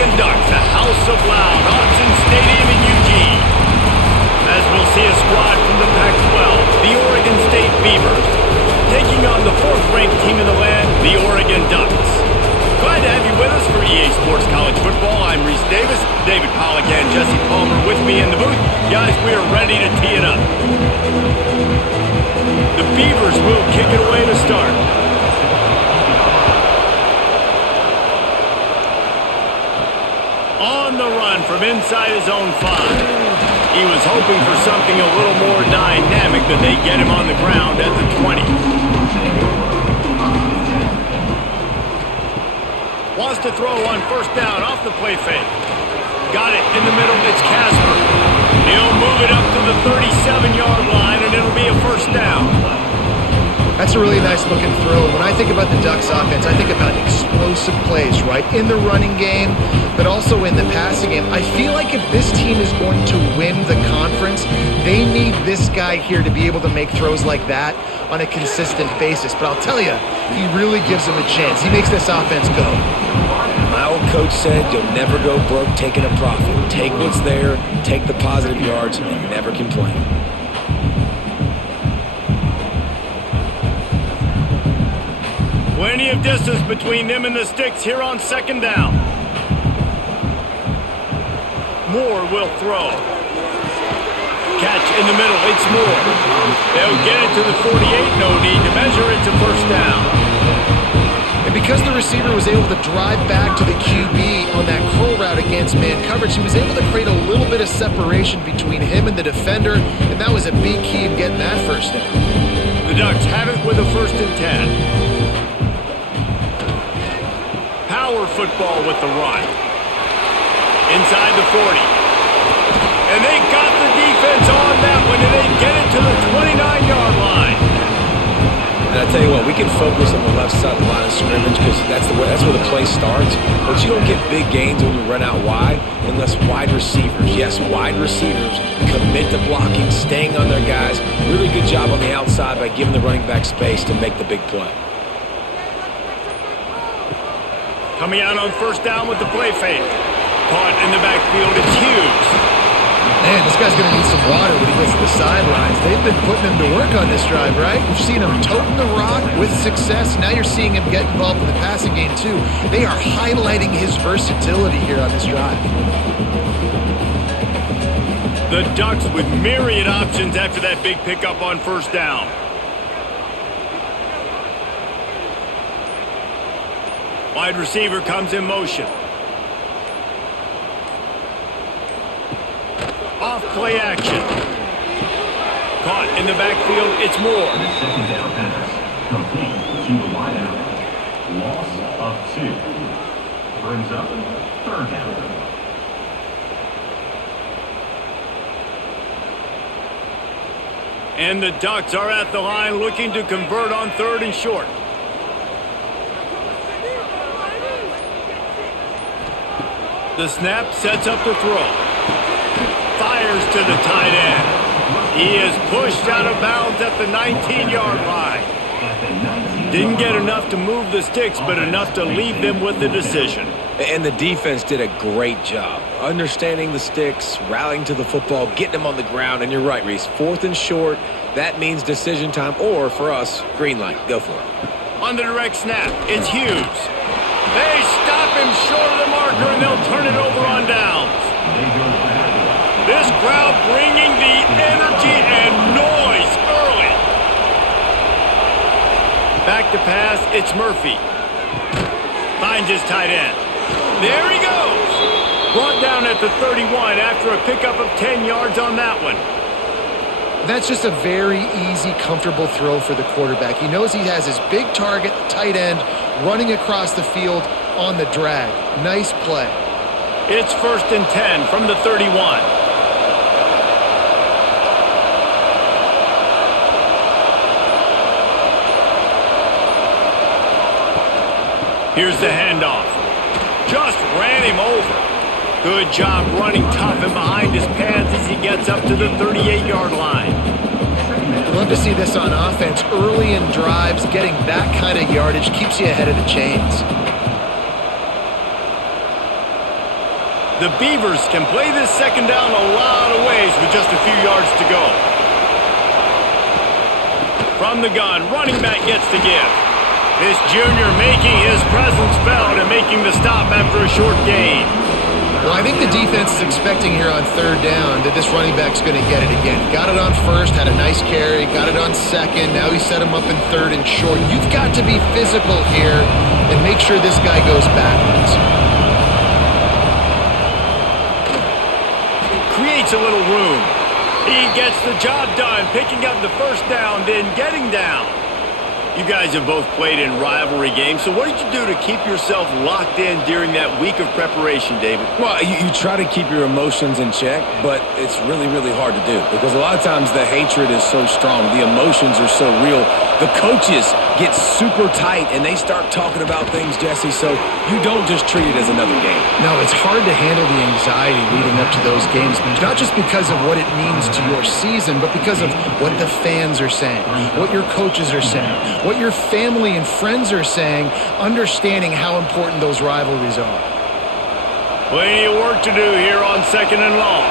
Oregon Ducks, a house of loud, Autzen Stadium in Eugene. As we'll see a squad from the Pac-12, the Oregon State Beavers, taking on the fourth-ranked team in the land, the Oregon Ducks. Glad to have you with us for EA Sports College Football. I'm Reese Davis, David Pollack and Jesse Palmer with me in the booth. Guys, we are ready to tee it up. The Beavers will kick it away to start. On the run from inside his own 5. He was hoping for something a little more dynamic, but they get him on the ground at the 20. Wants to throw on first down off the play fake. Got it in the middle, it's Casper. He'll move it up to the 37-yard line, and it'll be a first down. That's a really nice looking throw. When I think about the Ducks offense, I think about explosive plays, right? In the running game, but also in the passing game. I feel like if this team is going to win the conference, they need this guy here to be able to make throws like that on a consistent basis. But I'll tell you, he really gives them a chance. He makes this offense go. My old coach said you'll never go broke taking a profit. Take what's there, take the positive yards, and never complain. Plenty of distance between them and the sticks here on second down. Moore will throw. Catch in the middle, it's Moore. They'll get it to the 48, no need to measure, it's a first down. And because the receiver was able to drive back to the QB on that curl route against man coverage, he was able to create a little bit of separation between him and the defender, and that was a big key in getting that first down. The Ducks have it with a 1st and 10. Power football with the run. Inside the 40. And they got the defense on that one, and they get it to the 29-yard line. And I tell you what, we can focus on the left side of the line of scrimmage because that's where the play starts. But you don't get big gains when you run out wide unless wide receivers, yes, wide receivers, commit to blocking, staying on their guys. Really good job on the outside by giving the running back space to make the big play. Coming out on first down with the play fake. Caught in the backfield, it's Hughes. Man, this guy's going to need some water when he gets to the sidelines. They've been putting him to work on this drive, right? We've seen him toting the rock with success. Now you're seeing him get involved in the passing game, too. They are highlighting his versatility here on this drive. The Ducks with myriad options after that big pickup on first down. Wide receiver comes in motion. Off play action. Caught in the backfield, it's Moore. Second down pass. Complete to the wideout. Loss of 2. Brings up third down. And the Ducks are at the line looking to convert on 3rd and short. The snap sets up the throw. Fires to the tight end. He is pushed out of bounds at the 19-yard line. Didn't get enough to move the sticks, but enough to leave them with the decision. And the defense did a great job. Understanding the sticks, rallying to the football, getting them on the ground. And you're right, Reese. 4th and short, that means decision time. Or, for us, green light. Go for it. On the direct snap, it's Hughes. They stop him short of the marker, and they'll turn it over on downs. This crowd bringing the energy and noise early. Back to pass, it's Murphy. Finds his tight end. There he goes. Brought down at the 31 after a pickup of 10 yards on that one. That's just a very easy, comfortable throw for the quarterback. He knows he has his big target, the tight end, running across the field on the drag. Nice play. It's 1st and 10 from the 31. Here's the handoff. Just ran him over. Good job running tough and behind his pads as he gets up to the 38-yard line. I'd love to see this on offense. Early in drives, getting that kind of yardage keeps you ahead of the chains. The Beavers can play this second down a lot of ways with just a few yards to go. From the gun, running back gets the give. This junior making his presence felt and making the stop after a short gain. Well, I think the defense is expecting here on third down that this running back's going to get it again. Got it on first, had a nice carry, got it on second. Now he set him up in third and short. You've got to be physical here and make sure this guy goes backwards. Creates a little room. He gets the job done, picking up the first down, then getting down. You guys have both played in rivalry games, so what did you do to keep yourself locked in during that week of preparation, David? Well, you try to keep your emotions in check, but it's really, really hard to do because a lot of times the hatred is so strong. The emotions are so real. The coaches get super tight, and they start talking about things, Jesse, so you don't just treat it as another game. No, it's hard to handle the anxiety leading up to those games, not just because of what it means to your season, but because of what the fans are saying, what your coaches are saying, what your family and friends are saying, understanding how important those rivalries are. Plenty of work to do here on second and long.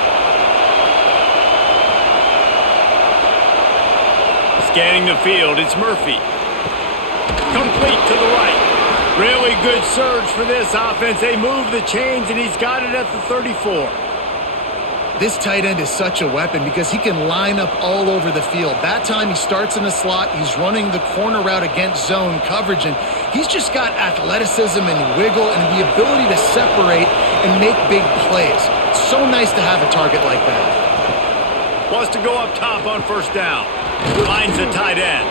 Scanning the field, it's Murphy. Complete to the right. Really good surge for this offense. They move the chains, and he's got it at the 34. This tight end is such a weapon because he can line up all over the field. That time he starts in the slot, he's running the corner route against zone coverage, and he's just got athleticism and wiggle and the ability to separate and make big plays. It's so nice to have a target like that. Wants to go up top on first down. Finds a tight end.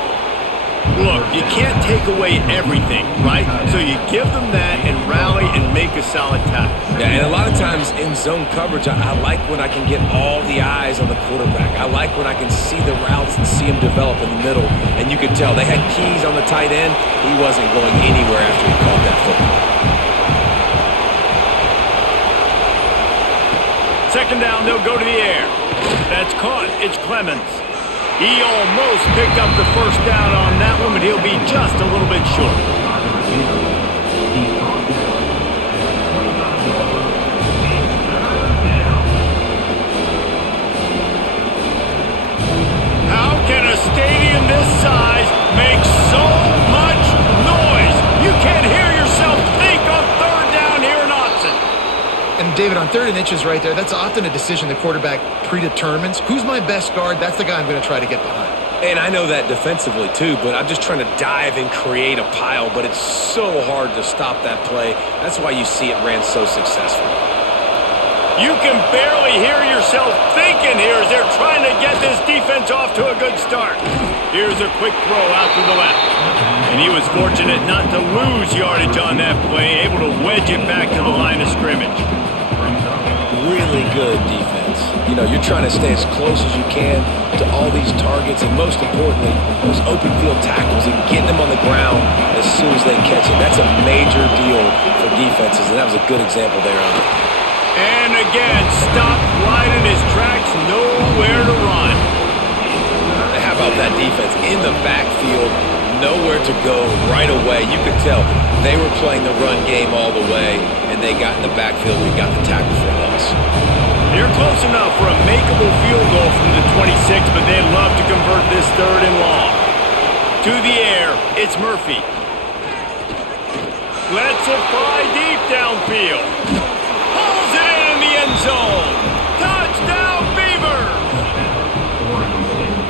Look, you can't take away everything, right? So you give them that and rally and make a solid tackle. Yeah, and a lot of times in zone coverage, I like when I can get all the eyes on the quarterback. I like when I can see the routes and see him develop in the middle. And you could tell they had keys on the tight end. He wasn't going anywhere after he caught that football. Second down, they'll go to the air. That's caught. It's Clemens. He almost picked up the first down on that one, but he'll be just a little bit short. How can a stadium this size make so much noise? You can't hear yourself think on third down here in Austin. And David, on third and inches right there, that's often a decision the quarterback predetermines. Who's my best guard? That's the guy I'm going to try to get behind. And I know that defensively too, but I'm just trying to dive and create a pile, but it's so hard to stop that play. That's why you see it ran so successfully. You can barely hear yourself thinking here as they're trying to get this defense off to a good start. Here's a quick throw out to the left. And he was fortunate not to lose yardage on that play, able to wedge it back to the line of scrimmage. Really good defense. You know, you're trying to stay as close as you can to all these targets, and most importantly, those open field tackles and getting them on the ground as soon as they catch it. That's a major deal for defenses, and that was a good example there of it. And again, stopped right in his tracks, nowhere to run. How about that defense in the backfield, nowhere to go right away. You could tell they were playing the run game all the way, and they got in the backfield and got the tackle for a loss. They're close enough for a makeable field goal from the 26, but they'd love to convert this third and long. To the air, it's Murphy. Lets it fly deep downfield. Pulls it in the end zone. Touchdown, Beavers!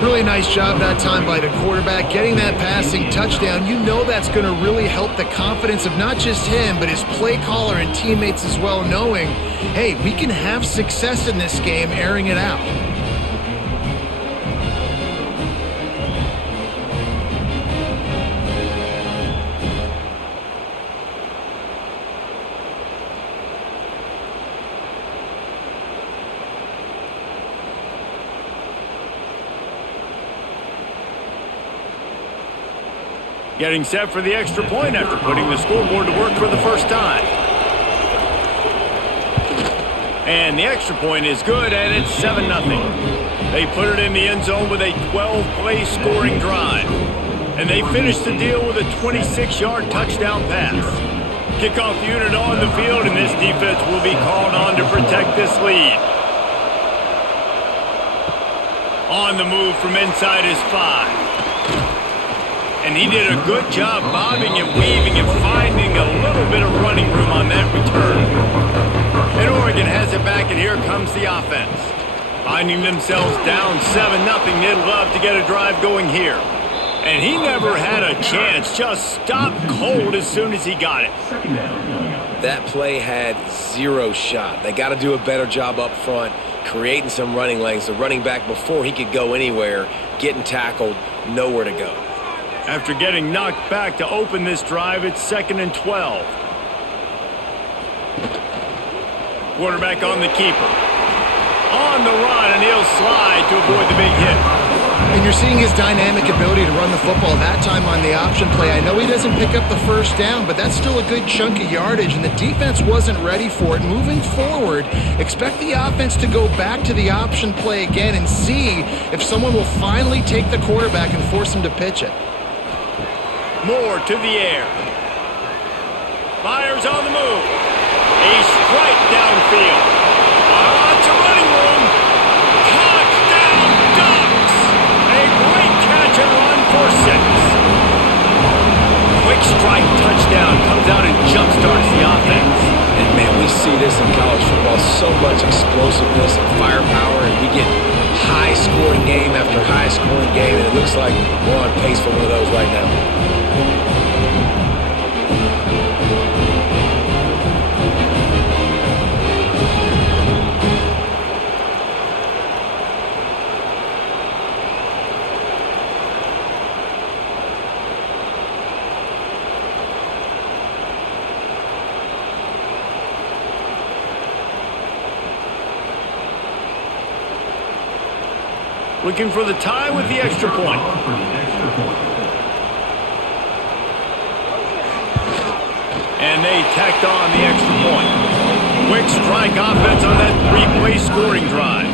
Really nice job that time by the quarterback, getting that passing touchdown. You know that's going to really help the confidence of not just him, but his play caller and teammates as well, knowing, hey, we can have success in this game airing it out. Getting set for the extra point after putting the scoreboard to work for the first time. And the extra point is good, and it's 7-0. They put it in the end zone with a 12-play scoring drive. And they finish the deal with a 26-yard touchdown pass. Kickoff unit on the field, and this defense will be called on to protect this lead. On the move from inside his 5. And he did a good job bobbing and weaving and finding a little bit of running room on that return. And Oregon has it back, and here comes the offense. Finding themselves down 7-0, they'd love to get a drive going here. And he never had a chance, just stopped cold as soon as he got it. That play had 0 shot. They got to do a better job up front, creating some running lanes. The running back, before he could go anywhere, getting tackled, nowhere to go. After getting knocked back to open this drive, it's 2nd and 12. Quarterback on the keeper. On the run, and he'll slide to avoid the big hit. And you're seeing his dynamic ability to run the football, that time on the option play. I know he doesn't pick up the first down, but that's still a good chunk of yardage, and the defense wasn't ready for it. Moving forward, expect the offense to go back to the option play again and see if someone will finally take the quarterback and force him to pitch it. Moore to the air. Fires on the move. A strike downfield. Lots of running room. Touchdown Ducks! A great catch and run for 6. Quick strike touchdown comes out and jumpstarts the offense. And man, we see this in college football, so much explosiveness and firepower, and we get high-scoring game after high-scoring game, and it looks like we're on pace for one of those right now. Looking for the tie with the extra point. And they tacked on the extra point. Quick strike offense on that 3-play scoring drive.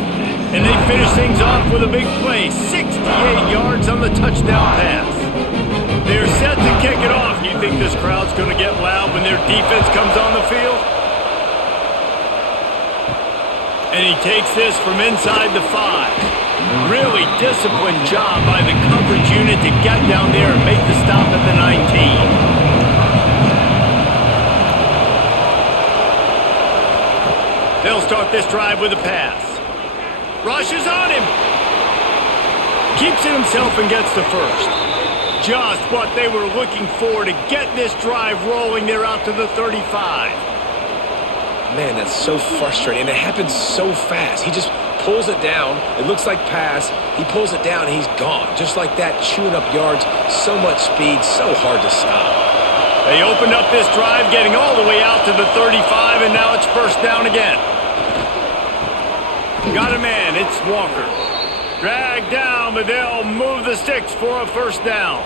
And they finish things off with a big play. 68 yards on the touchdown pass. They're set to kick it off. You think this crowd's going to get loud when their defense comes on the field? And he takes this from inside the 5. Really disciplined job by the coverage unit to get down there and make the stop at the 19. They'll start this drive with a pass. Rushes on him. Keeps it himself and gets the first. Just what they were looking for to get this drive rolling. They're out to the 35. Man, that's so frustrating. And it happens so fast. He just pulls it down. It looks like pass. He pulls it down, and he's gone. Just like that, chewing up yards. So much speed, so hard to stop. They opened up this drive, getting all the way out to the 35, and now it's first down again. Got a man. It's Walker. Dragged down, but they'll move the sticks for a first down.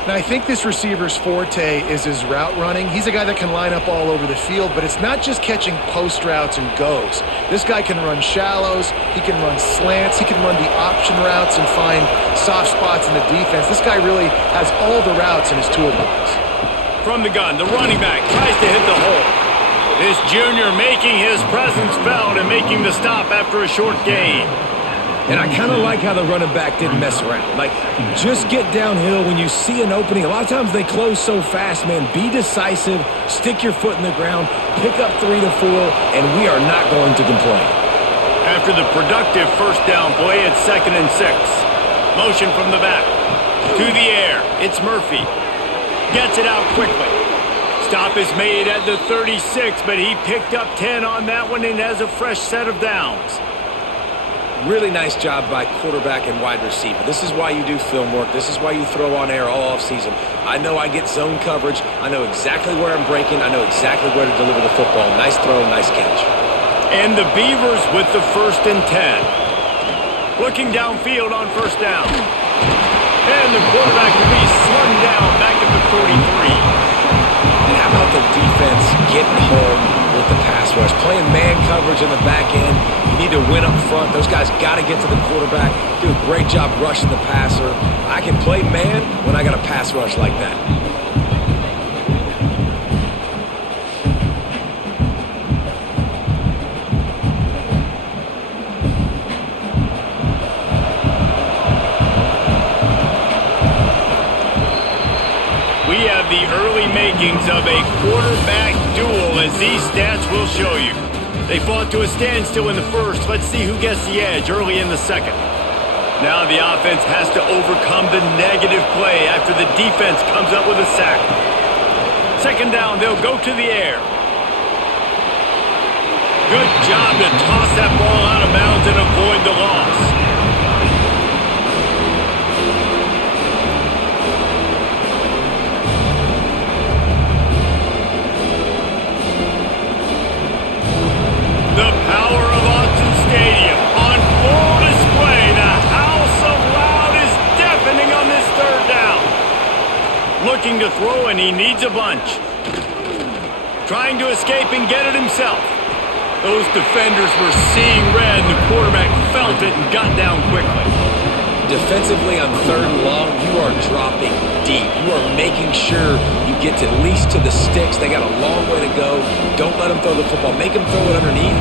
And I think this receiver's forte is his route running. He's a guy that can line up all over the field, but it's not just catching post routes and goes. This guy can run shallows, he can run slants, he can run the option routes and find soft spots in the defense. This guy really has all the routes in his toolbox. From the gun, the running back tries to hit the hole. This junior making his presence felt and making the stop after a short gain. And I kind of like how the running back didn't mess around. Like, just get downhill when you see an opening. A lot of times they close so fast, man. Be decisive, stick your foot in the ground, pick up 3 to 4, and we are not going to complain. After the productive first down play, it's 2nd and 6. Motion from the back. To the air, it's Murphy. Gets it out quickly. Stop is made at the 36, but he picked up 10 on that one and has a fresh set of downs. Really nice job by quarterback and wide receiver. This is why you do film work. This is why you throw on air all offseason. I know I get zone coverage. I know exactly where I'm breaking. I know exactly where to deliver the football. Nice throw, nice catch. And the Beavers with the 1st and 10. Looking downfield on first down. And the quarterback will be slung down back at the 43. And how about the defense getting home with the pass rush? Playing man coverage in the back end. You need to win up front. Those guys got to get to the quarterback. Do a great job rushing the passer. I can play man when I got a pass rush like that. beginnings of a quarterback duel, as these stats will show you. They fought to a standstill in the first. Let's see who gets the edge early in the second. Now the offense has to overcome the negative play after the defense comes up with a sack. Second down, they'll go to the air. Good job to toss that ball out of bounds and avoid the loss. The power of Autzen Stadium on full display. The house of loud is deafening on this third down. Looking to throw, and he needs a bunch. Trying to escape and get it himself. Those defenders were seeing red, and the quarterback felt it and got down quickly. Defensively on third and long, you are dropping deep. You are making sure you get at least to the sticks. They got a long way to go. Don't let them throw the football. Make them throw it underneath.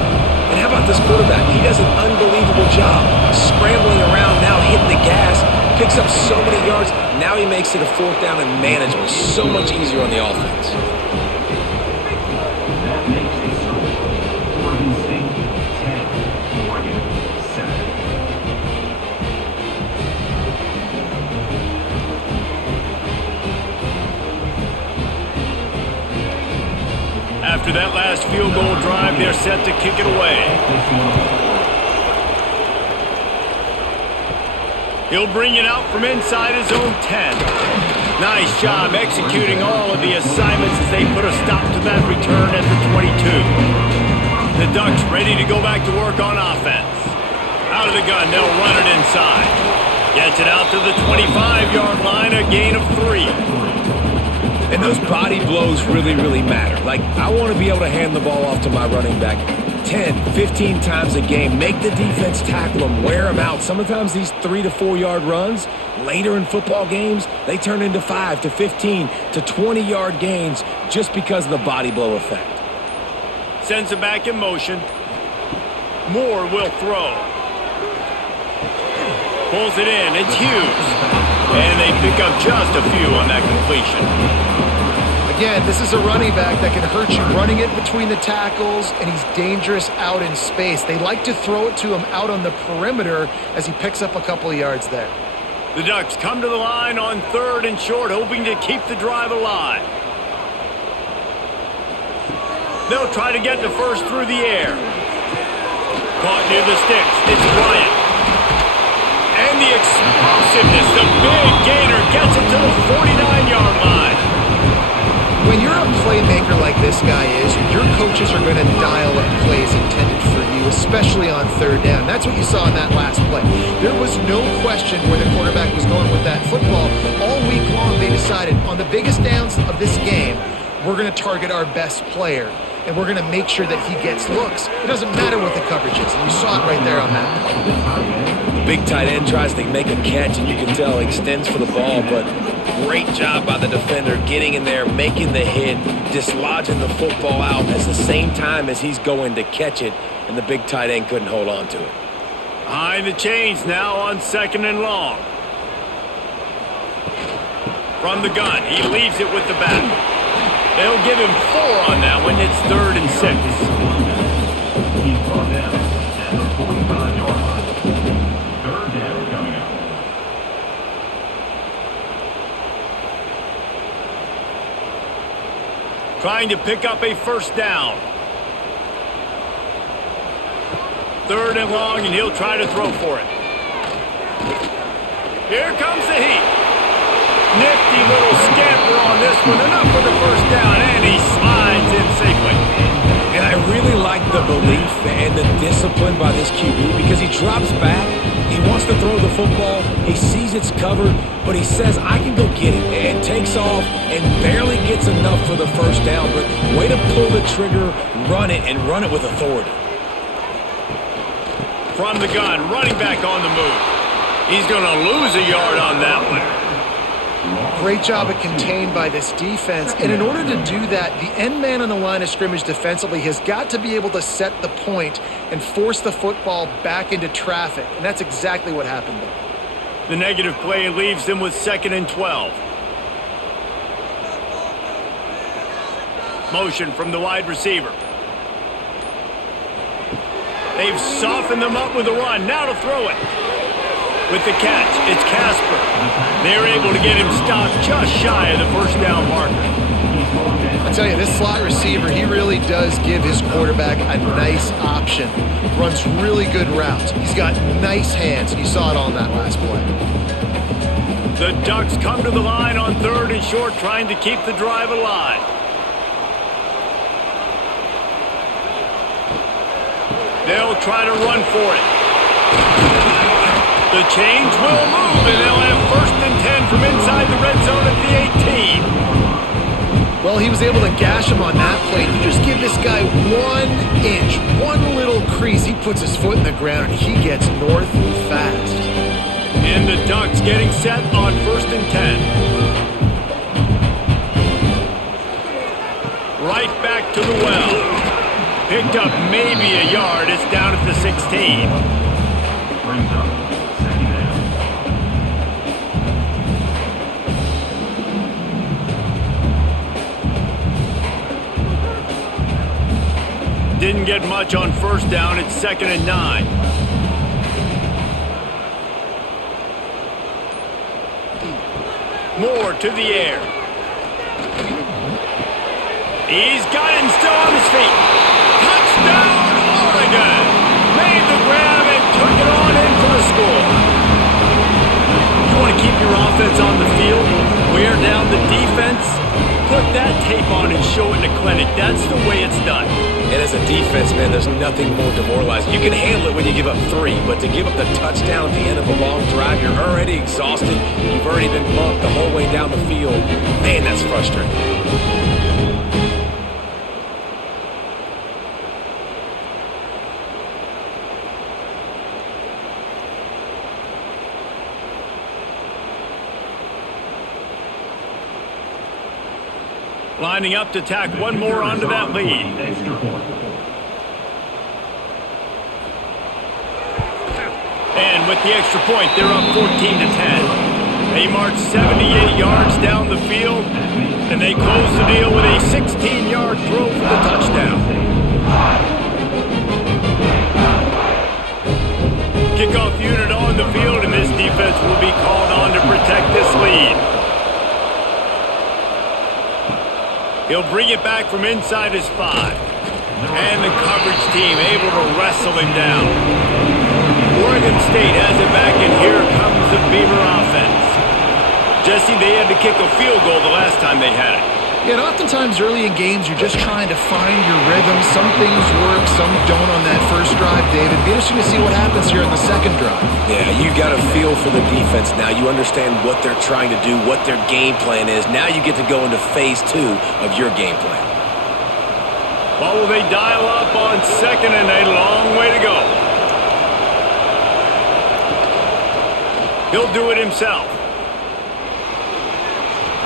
And how about this quarterback? He does an unbelievable job scrambling around, now hitting the gas, picks up so many yards. Now he makes it a fourth down and manageable. So much easier on the offense. That makes it so. Oregon State 10, Oregon 7. After that last field goal drive, they're set to kick it away. He'll bring it out from inside his own 10. Nice job executing all of the assignments as they put a stop to that return at the 22. The Ducks ready to go back to work on offense. Out of the gun, they'll run it inside. Gets it out to the 25-yard line, a gain of 3. And those body blows really, really matter. Like, I want to be able to hand the ball off to my running back 10, 15 times a game. Make the defense tackle them, wear them out. Sometimes these 3 to 4 yard runs, later in football games, they turn into 5 to 15 to 20-yard gains just because of the body blow effect. Sends it back in motion. Moore will throw. Pulls it in. It's Hughes. And they pick up just a few on that completion. Again, this is a running back that can hurt you running it between the tackles, and he's dangerous out in space. They like to throw it to him out on the perimeter as he picks up a couple of yards there. The Ducks come to the line on third and short, hoping to keep the drive alive. They'll try to get the first through the air. Caught near the sticks. It's Bryant. And the explosiveness, the big gainer gets it to the 49-yard line. When you're a playmaker like this guy is, your coaches are going to dial up plays intended for you, especially on third down. That's what you saw in that last play. There was no question where the quarterback was going with that football. All week long, they decided on the biggest downs of this game, we're going to target our best player, and we're going to make sure that he gets looks. It doesn't matter what the coverage is, and you saw it right there on that play. Big tight end tries to make a catch, and you can tell he extends for the ball, but great job by the defender getting in there, making the hit, dislodging the football out at the same time as he's going to catch it, and the big tight end couldn't hold on to it. Behind the chains now on second and long. From the gun, he leaves it with the back. They'll give him 4 on that one. It's 3rd and 6. He's brought down at the 45-yard line. Third down coming up. Trying to pick up a first down. 3rd and long, and he'll try to throw for it. Here comes the heat. Nifty little scamper on this one. Enough for the first down, and he slides in safely. And I really like the belief and the discipline by this QB because he drops back. He wants to throw the football. He sees it's covered, but he says, I can go get it, and takes off and barely gets enough for the first down. But way to pull the trigger, run it, and run it with authority. From the gun, running back on the move. He's going to lose a yard on that one. Great job at contained by this defense. And in order to do that, the end man on the line of scrimmage defensively has got to be able to set the point and force the football back into traffic. And that's exactly what happened there. The negative play leaves them with 2nd and 12. Motion from the wide receiver. They've softened them up with a run. Now to throw it. With the catch, it's Casper. They're able to get him stopped just shy of the first down marker. I tell you, this slot receiver, he really does give his quarterback a nice option. Runs really good routes. He's got nice hands, and you saw it on that last play. The Ducks come to the line on 3rd and short, trying to keep the drive alive. They'll try to run for it. The chains will move, and they'll have 1st and 10 from inside the red zone at the 18. Well, he was able to gash him on that play. You just give this guy 1 inch, one little crease. He puts his foot in the ground, and he gets north fast. And the Ducks getting set on 1st and 10. Right back to the well. Picked up maybe a yard. It's down at the 16. Brings up 2nd down. Didn't get much on 1st down. It's 2nd and 9. Moore to the air. He's got him still on his feet. Touchdown, Oregon! Made the grab and took it on in for the score. You want to keep your offense on the field, wear down the defense, put that tape on and show it in a clinic. That's the way it's done. And as a defense, man, there's nothing more demoralizing. You can handle it when you give up 3, but to give up the touchdown at the end of a long drive, you're already exhausted. You've already been bumped the whole way down the field. Man, that's frustrating. Lining up to tack one more onto that lead. Extra point. And with the extra point, they're up 14-10. They march 78 yards down the field, and they close the deal with a 16-yard throw for the touchdown. Kickoff unit on the field, and this defense will be called on to protect this lead. He'll bring it back from inside his 5. And the coverage team able to wrestle him down. Oregon State has it back, and here comes the Beaver offense. Jesse, they had to kick a field goal the last time they had it. Yeah, and oftentimes early in games, you're just trying to find your rhythm. Some things work, some don't on that first drive, David. Be interesting to see what happens here in the second drive. Yeah, you got a feel for the defense now. You understand what they're trying to do, what their game plan is. Now you get to go into phase 2 of your game plan. What will they dial up on 2nd and a long way to go? He'll do it himself.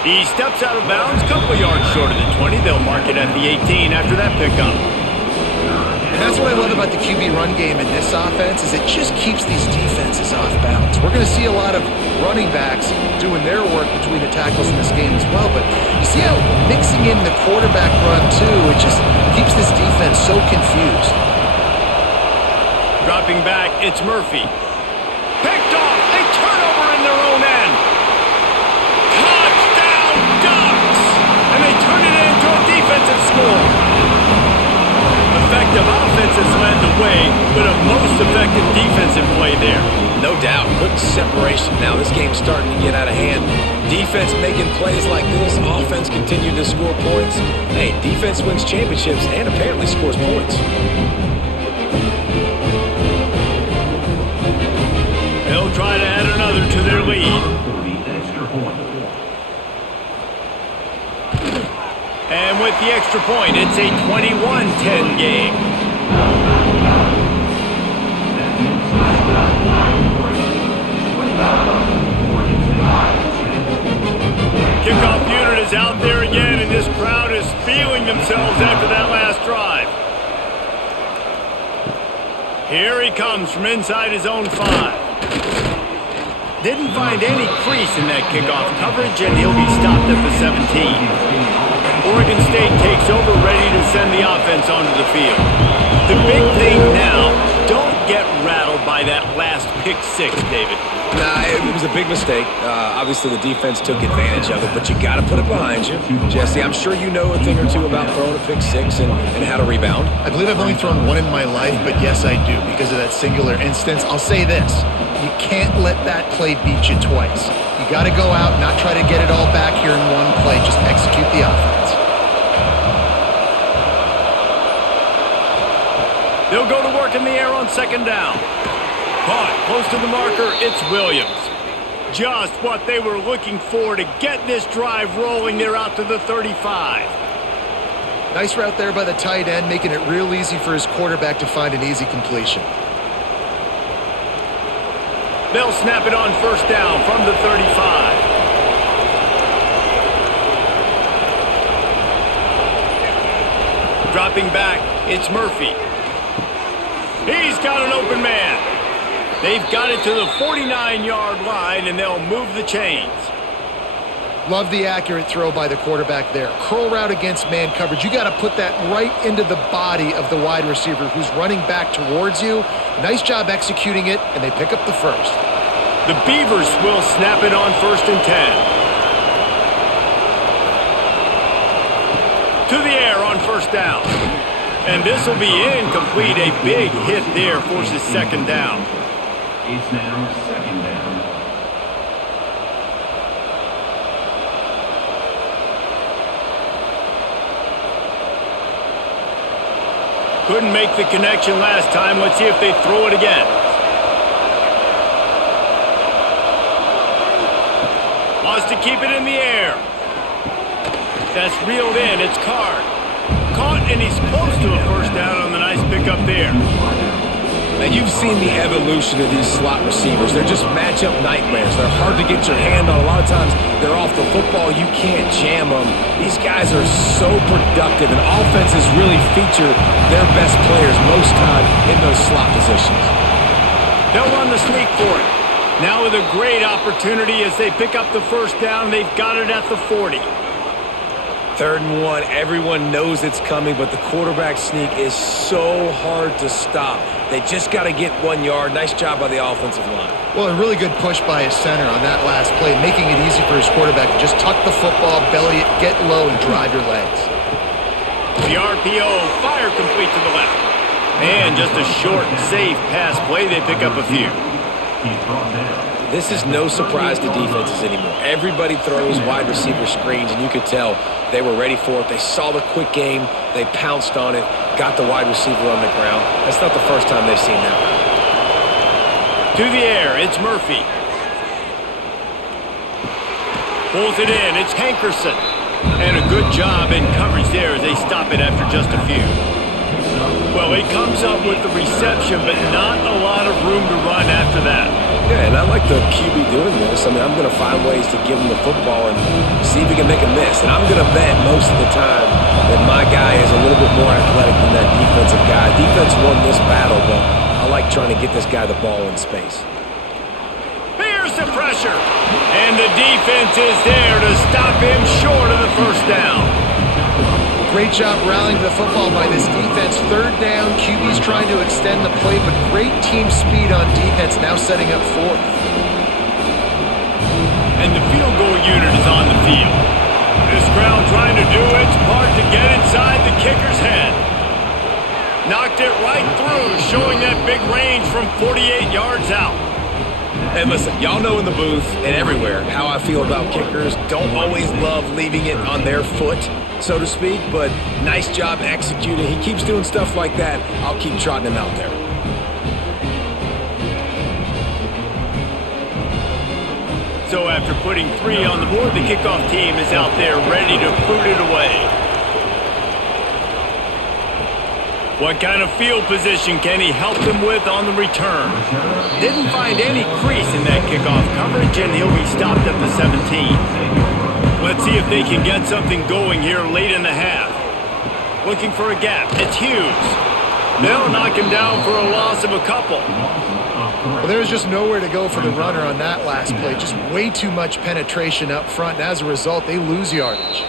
He steps out of bounds, a couple of yards short of the 20. They'll mark it at the 18 after that pickup. And that's what I love about the QB run game in this offense is it just keeps these defenses off balance. We're going to see a lot of running backs doing their work between the tackles in this game as well. But you see how mixing in the quarterback run too, it just keeps this defense so confused. Dropping back, it's Murphy. Picked off, a turnover in their own end. Touchdown Ducks! And they turn it into a defensive score. Effective offense has led the way, but a most effective defensive play there. No doubt, putting separation now. This game's starting to get out of hand. Defense making plays like this, offense continuing to score points. Hey, defense wins championships and apparently scores points. They'll try to add another to their lead. And with the extra point, it's a 21-10 game. Kickoff unit is out there again, and this crowd is feeling themselves after that last drive. Here he comes from inside his own 5. Didn't find any crease in that kickoff coverage, and he'll be stopped at the 17. Oregon State takes over send the offense onto the field. The big thing now, don't get rattled by that last pick six, David. Nah, it was a big mistake. Obviously, the defense took advantage of it, but you got to put it behind you. Jesse, I'm sure you know a thing or two about throwing a pick six and how to rebound. I believe I've only thrown one in my life, but yes, I do because of that singular instance. I'll say this. You can't let that play beat you twice. You got to go out, not try to get it all back here in one play. Just execute the offense. They'll go to work in the air on second down. Caught close to the marker, it's Williams. Just what they were looking for to get this drive rolling. They're out to the 35. Nice route there by the tight end, making it real easy for his quarterback to find an easy completion. They'll snap it on first down from the 35. Dropping back, it's Murphy. He's got an open man. They've got it to the 49-yard line, and they'll move the chains. Love the accurate throw by the quarterback there. Curl route against man coverage. You got to put that right into the body of the wide receiver who's running back towards you. Nice job executing it, and they pick up the first. The Beavers will snap it on 1st and 10. To the air on first down. And this will be incomplete. A big hit there forces second down. It's now second down. Couldn't make the connection last time. Let's see if they throw it again. Wants to keep it in the air. That's reeled in. It's Card. Caught, and he's close to a first down on the nice pickup there. Now, you've seen the evolution of these slot receivers. They're just matchup nightmares. They're hard to get your hand on. A lot of times, they're off the football. You can't jam them. These guys are so productive, and offenses really feature their best players most time in those slot positions. They'll run the sneak for it. Now with a great opportunity as they pick up the first down. They've got it at the 40. 3rd and 1, everyone knows it's coming, but the quarterback sneak is so hard to stop. They just got to get 1 yard. Nice job by the offensive line. Well, a really good push by his center on that last play, making it easy for his quarterback to just tuck the football, belly it, get low, and drive your legs. The RPO, fire complete to the left. And just a short, safe pass play. They pick up a few. He's brought down. This is no surprise to defenses anymore. Everybody throws wide receiver screens, and you could tell they were ready for it. They saw the quick game. They pounced on it, got the wide receiver on the ground. That's not the first time they've seen that. To the air, it's Murphy. Pulls it in, it's Hankerson. And a good job in coverage there as they stop it after just a few. Well, he comes up with the reception, but not a lot of room to run after that. Yeah, and I like the QB doing this. I mean, I'm going to find ways to give him the football and see if he can make a miss. And I'm going to bet most of the time that my guy is a little bit more athletic than that defensive guy. Defense won this battle, but I like trying to get this guy the ball in space. Here's the pressure. And the defense is there to stop him short of the first down. Great job rallying the football by this defense. 3rd down, QB's trying to extend the play, but great team speed on defense, now setting up 4th. And the field goal unit is on the field. This crowd trying to do its part to get inside the kicker's head. Knocked it right through, showing that big range from 48 yards out. And listen, y'all know in the booth and everywhere how I feel about kickers. Don't always love leaving it on their foot, so to speak, but nice job executing. He keeps doing stuff like that. I'll keep trotting him out there. So after putting 3 on the board, the kickoff team is out there ready to boot it away. What kind of field position can he help them with on the return? Didn't find any crease in that kickoff coverage, and he'll be stopped at the 17. Let's see if they can get something going here late in the half. Looking for a gap. It's Hughes. They'll knock him down for a loss of a couple. Well, there's just nowhere to go for the runner on that last play. Just way too much penetration up front, and as a result, they lose yardage.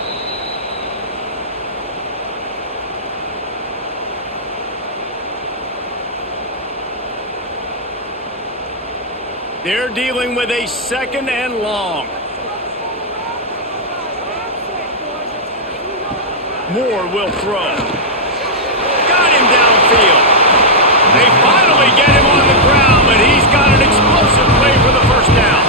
They're dealing with a 2nd and long. Moore will throw. Got him downfield. They finally get him on the ground, but he's got an explosive play for the first down.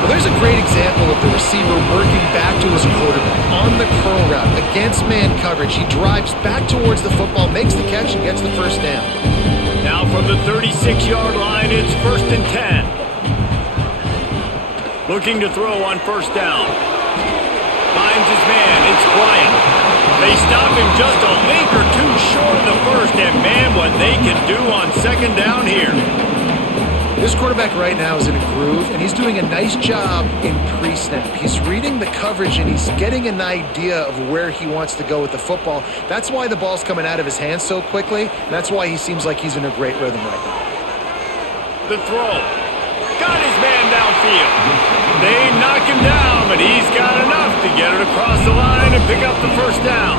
Well, there's a great example of the receiver working back to his quarterback on the curl route against man coverage. He drives back towards the football, makes the catch, and gets the first down. Now from the 36-yard line, it's 1st and 10. Looking to throw on first down. Finds his man. It's Bryant. They stop him just a link or two short of the first, and man, what they can do on 2nd down here. This quarterback right now is in a groove, and he's doing a nice job in pre-snap. He's reading the coverage, and he's getting an idea of where he wants to go with the football. That's why the ball's coming out of his hands so quickly, and that's why he seems like he's in a great rhythm right now. The throw. Got his man downfield. They knock him down, but he's got enough to get it across the line and pick up the first down.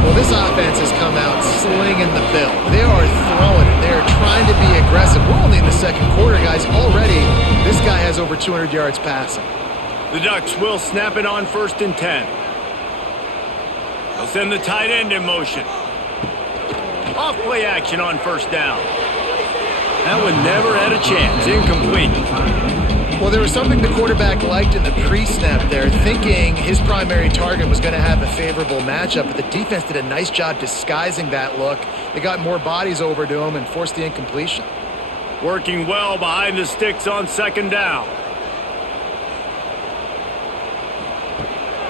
Well, this offense has come out slinging the bill. They are throwing it. They are trying to be aggressive. We're only in the 2nd quarter, guys. Already, this guy has over 200 yards passing. The Ducks will snap it on 1st and 10. They'll send the tight end in motion. Off play action on first down. That one never had a chance. Incomplete. Well, there was something the quarterback liked in the pre-snap there, thinking his primary target was going to have a favorable matchup, but the defense did a nice job disguising that look. They got more bodies over to him and forced the incompletion. Working well behind the sticks on 2nd down.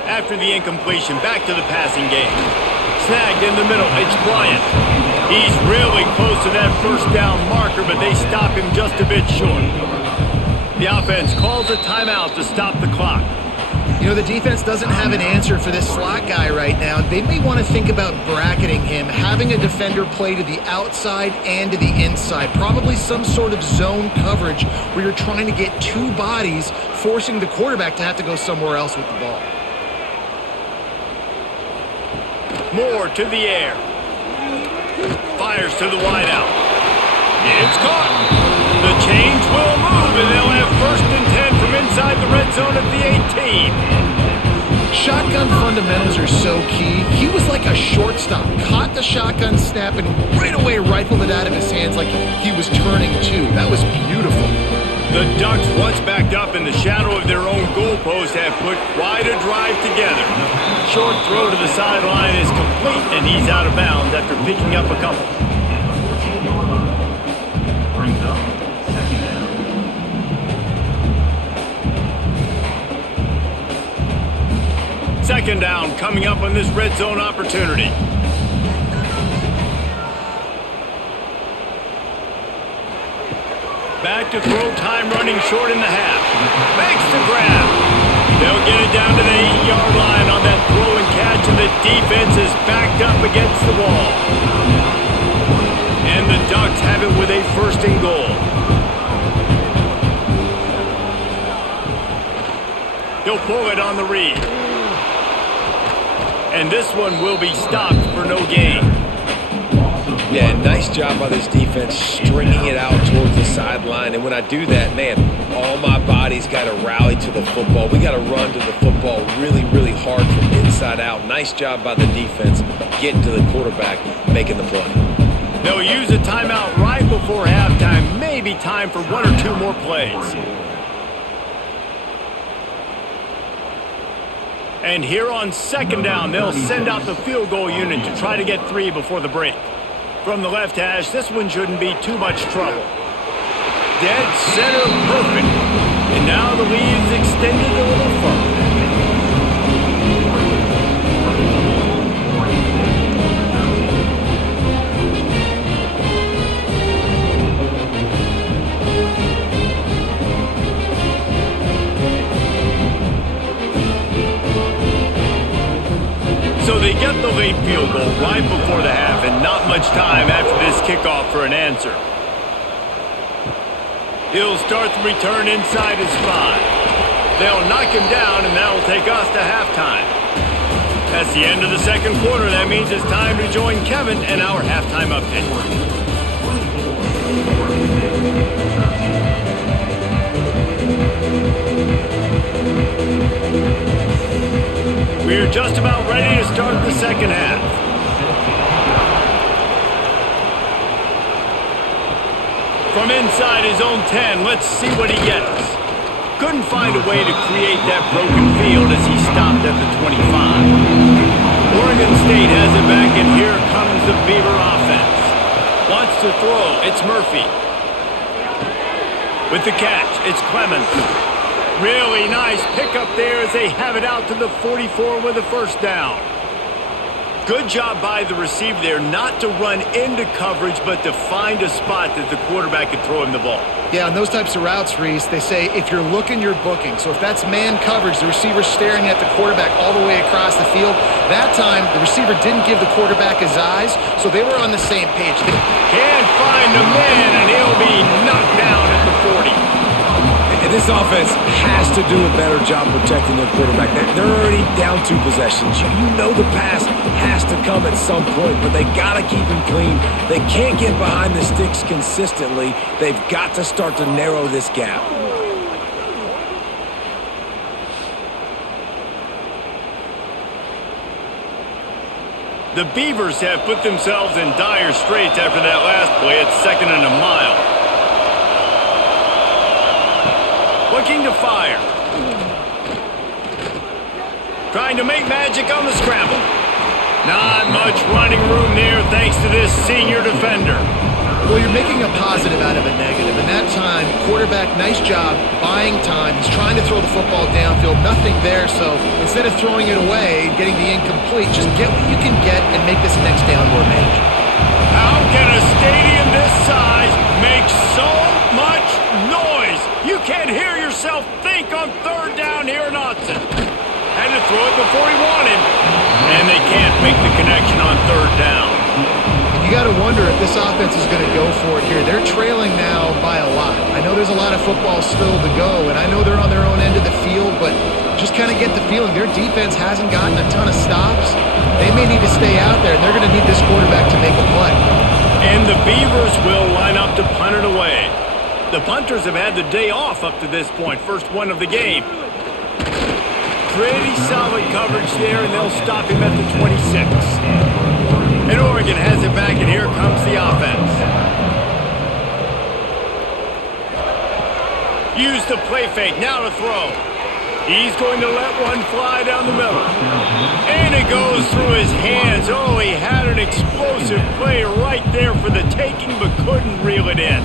After the incompletion, back to the passing game. Snagged in the middle, it's Bryant. He's really close to that first down marker, but they stop him just a bit short. The offense calls a timeout to stop the clock. You know, the defense doesn't have an answer for this slot guy right now. They may want to think about bracketing him, having a defender play to the outside and to the inside. Probably some sort of zone coverage where you're trying to get two bodies, forcing the quarterback to have to go somewhere else with the ball. Moore to the air. Fires to the wideout. It's caught. The chains will move, and they'll have 1st and 10 from inside the red zone at the 18. Shotgun fundamentals are so key. He was like a shortstop. Caught the shotgun snap and right away rifled it out of his hands like he was turning two. That was beautiful. The Ducks, once backed up in the shadow of their own goalpost, have put quite a drive together. Short throw to the sideline is complete, and he's out of bounds after picking up a couple. Brings up 2nd down. Second down coming up on this red zone opportunity. Back to throw time, running short in the half. Makes the grab. They'll get it down to the 8-yard line on that throw and catch, and the defense is backed up against the wall. And the Ducks have it with a 1st and goal. He'll pull it on the read. And this one will be stopped for no gain. Yeah, nice job by this defense stringing it out towards the sideline. And when I do that, man, all my body's got to rally to the football. We got to run to the football really, really hard from inside out. Nice job by the defense getting to the quarterback, making the play. They'll use a timeout right before halftime. Maybe time for 1 or 2 more plays. And here on 2nd down, they'll send out the field goal unit to try to get 3 before the break. From the left hash, this one shouldn't be too much trouble. Dead center, perfect. And now the lead's extended a little further. So they get the late field goal right before the half, and not much time after this kickoff for an answer. He'll start the return inside his 5. They'll knock him down, and that'll take us to halftime. That's the end of the 2nd quarter. That means it's time to join Kevin and our halftime update. We're just about ready to start the second half. From inside his own 10, let's see what he gets. Couldn't find a way to create that broken field as he stopped at the 25. Oregon State has it back, and here comes the Beaver offense. Wants to throw, it's Murphy. With the catch, it's Clemens. Really nice pickup there as they have it out to the 44 with a first down. Good job by the receiver there not to run into coverage, but to find a spot that the quarterback could throw him the ball. Yeah, on those types of routes, Reese, they say if you're looking, you're booking. So if that's man coverage, the receiver's staring at the quarterback all the way across the field. That time, the receiver didn't give the quarterback his eyes, so they were on the same page. Can't find a man, and he'll be knocked down at the 40. And this offense has to do a better job protecting their quarterback. They're already down 2 possessions. You know the pass has to come at some point, but they got to keep him clean. They can't get behind the sticks consistently. They've got to start to narrow this gap. The Beavers have put themselves in dire straits after that last play at 2nd and a mile. Looking to fire. Trying to make magic on the scramble. Not much running room there thanks to this senior defender. Well, you're making a positive out of a negative. And that time, quarterback, nice job, buying time. He's trying to throw the football downfield. Nothing there, so instead of throwing it away, getting the incomplete, just get what you can get and make this next down more manageable. How can a stadium this size make so much noise? You can't hear yourself think on 3rd down here in Austin. Had to throw it before he wanted. And they can't make the connection on 3rd down. You got to wonder if this offense is going to go for it here. They're trailing now by a lot. I know there's a lot of football still to go, and I know they're on their own end of the field, but just kind of get the feeling their defense hasn't gotten a ton of stops. They may need to stay out there, and they're going to need this quarterback to make a play. And the Beavers will line up to punt it away. The punters have had the day off up to this point. First one of the game. Pretty solid coverage there, and they'll stop him at the 26. And Oregon has it back, and here comes the offense. Use the play fake, now to throw. He's going to let one fly down the middle. And it goes through his hands. Oh, he had an explosive play right there for the taking, but couldn't reel it in.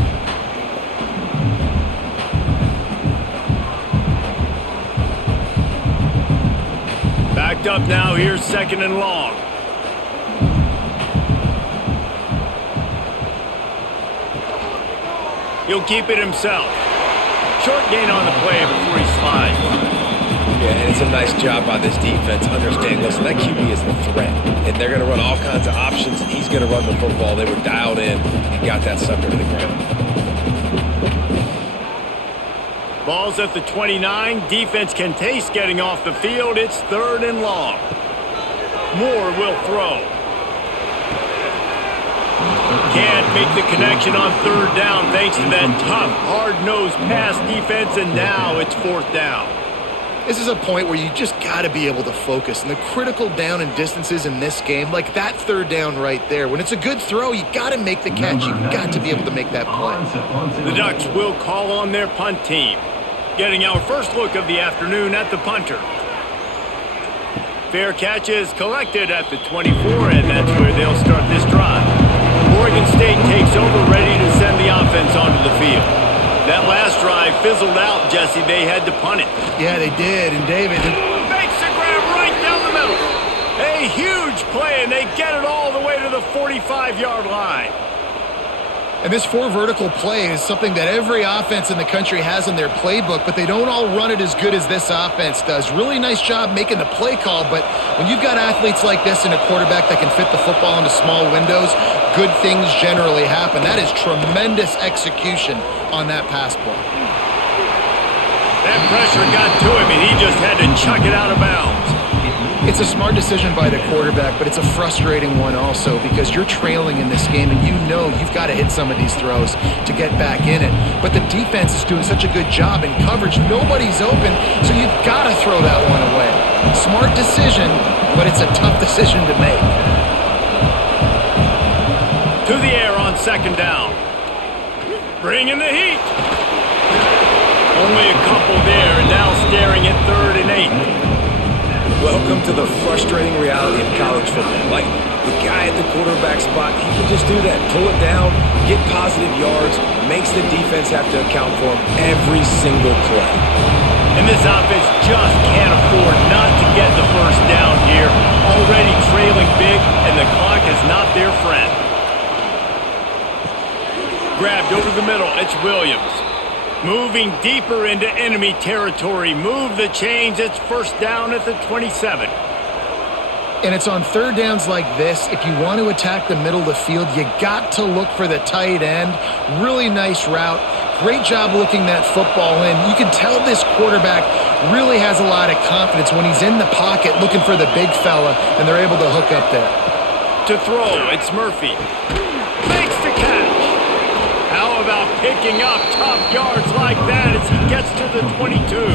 Backed up now, here's 2nd and long. He'll keep it himself. Short gain on the play before he slides. Yeah, and it's a nice job by this defense. Understand, listen, that QB is a threat, and they're going to run all kinds of options, and he's going to run the football. They were dialed in and got that sucker to the ground. Ball's at the 29. Defense can taste getting off the field. It's 3rd and long. Moore will throw. Can't make the connection on 3rd down thanks to that tough, hard-nosed pass defense, and now it's 4th down. This is a point where you just got to be able to focus. And the critical down and distances in this game, like that 3rd down right there, when it's a good throw, you got to make the catch. You got to be able to make that play. The Ducks will call on their punt team. Getting our first look of the afternoon at the punter. Fair catch is collected at the 24, and that's where they'll start this drive. Oregon State takes over, ready to send the offense onto the field. That last drive fizzled out, Jesse. They had to punt it. Yeah, they did, and David makes the grab right down the middle. A huge play, and they get it all the way to the 45-yard line. And this 4 vertical play is something that every offense in the country has in their playbook, but they don't all run it as good as this offense does. Really nice job making the play call, but when you've got athletes like this and a quarterback that can fit the football into small windows, good things generally happen. That is tremendous execution on that pass play. That pressure got to him, and he just had to chuck it out of bounds. It's a smart decision by the quarterback, but it's a frustrating one also because you're trailing in this game and you know you've got to hit some of these throws to get back in it. But the defense is doing such a good job in coverage. Nobody's open, so you've got to throw that one away. Smart decision, but it's a tough decision to make. To the air on second down. Bringing the heat. Only a couple there, and now staring at 3rd and 8. Welcome to the frustrating reality of college football. Like, the guy at the quarterback spot, he can just do that. Pull it down, get positive yards, makes the defense have to account for him every single play. And this offense just can't afford not to get the first down here. Already trailing big, and the clock is not their friend. Grabbed over the middle, it's Williams. Moving deeper into enemy territory. Move the chains. It's first down at the 27. And it's on third downs like this. If you want to attack the middle of the field, you got to look for the tight end. Really nice route. Great job looking that football in. You can tell this quarterback really has a lot of confidence when he's in the pocket looking for the big fella, and they're able to hook up there. To throw, it's Murphy. Makes the catch. How about picking up tough yards like that as he gets to the 22?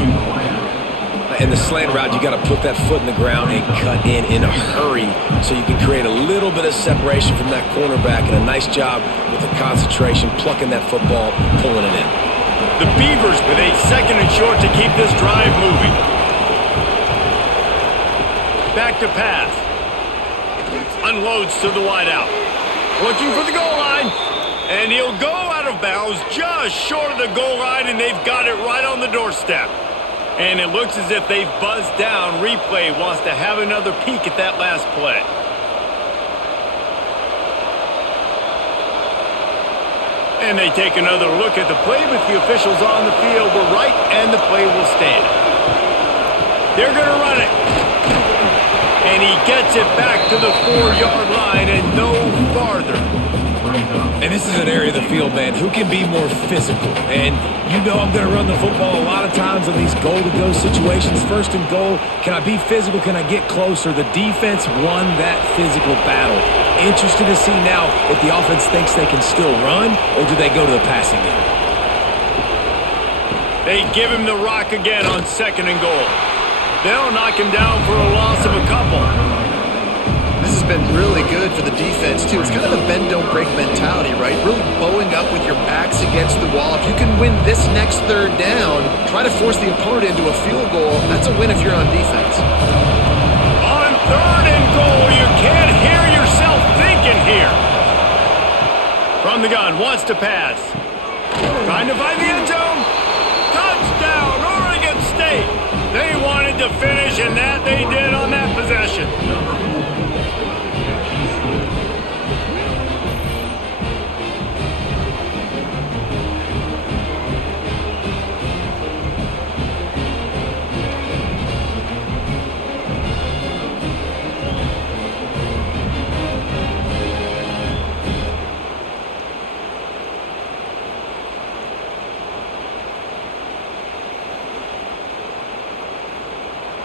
In the slant route, you got to put that foot in the ground and cut in a hurry so you can create a little bit of separation from that cornerback, and a nice job with the concentration, plucking that football, pulling it in. The Beavers with a 2nd and short to keep this drive moving. Back to pass. Unloads to the wideout. Looking for the goal line. And he'll go out of bounds just short of the goal line, and they've got it right on the doorstep. And it looks as if they've buzzed down. Replay wants to have another peek at that last play. And they take another look at the play, but the officials on the field were right, and the play will stand. They're going to run it. And he gets it back to the 4-yard line and no farther. And this is an area of the field, man, who can be more physical. And you know I'm going to run the football a lot of times in these goal-to-go situations. 1st and goal, can I be physical? Can I get closer? The defense won that physical battle. Interested to see now if the offense thinks they can still run, or do they go to the passing game? They give him the rock again on 2nd and goal. They'll knock him down for a loss of a couple. This has been really good for the defense, too. It's kind of a bend-don't-break mentality, right? Really bowing up with your backs against the wall. If you can win this next 3rd down, try to force the opponent into a field goal. That's a win if you're on defense. On 3rd and goal, you can't hear yourself thinking here. From the gun, wants to pass. Trying to find the end zone. Touchdown, Oregon State. They wanted to finish, and that they did on that possession.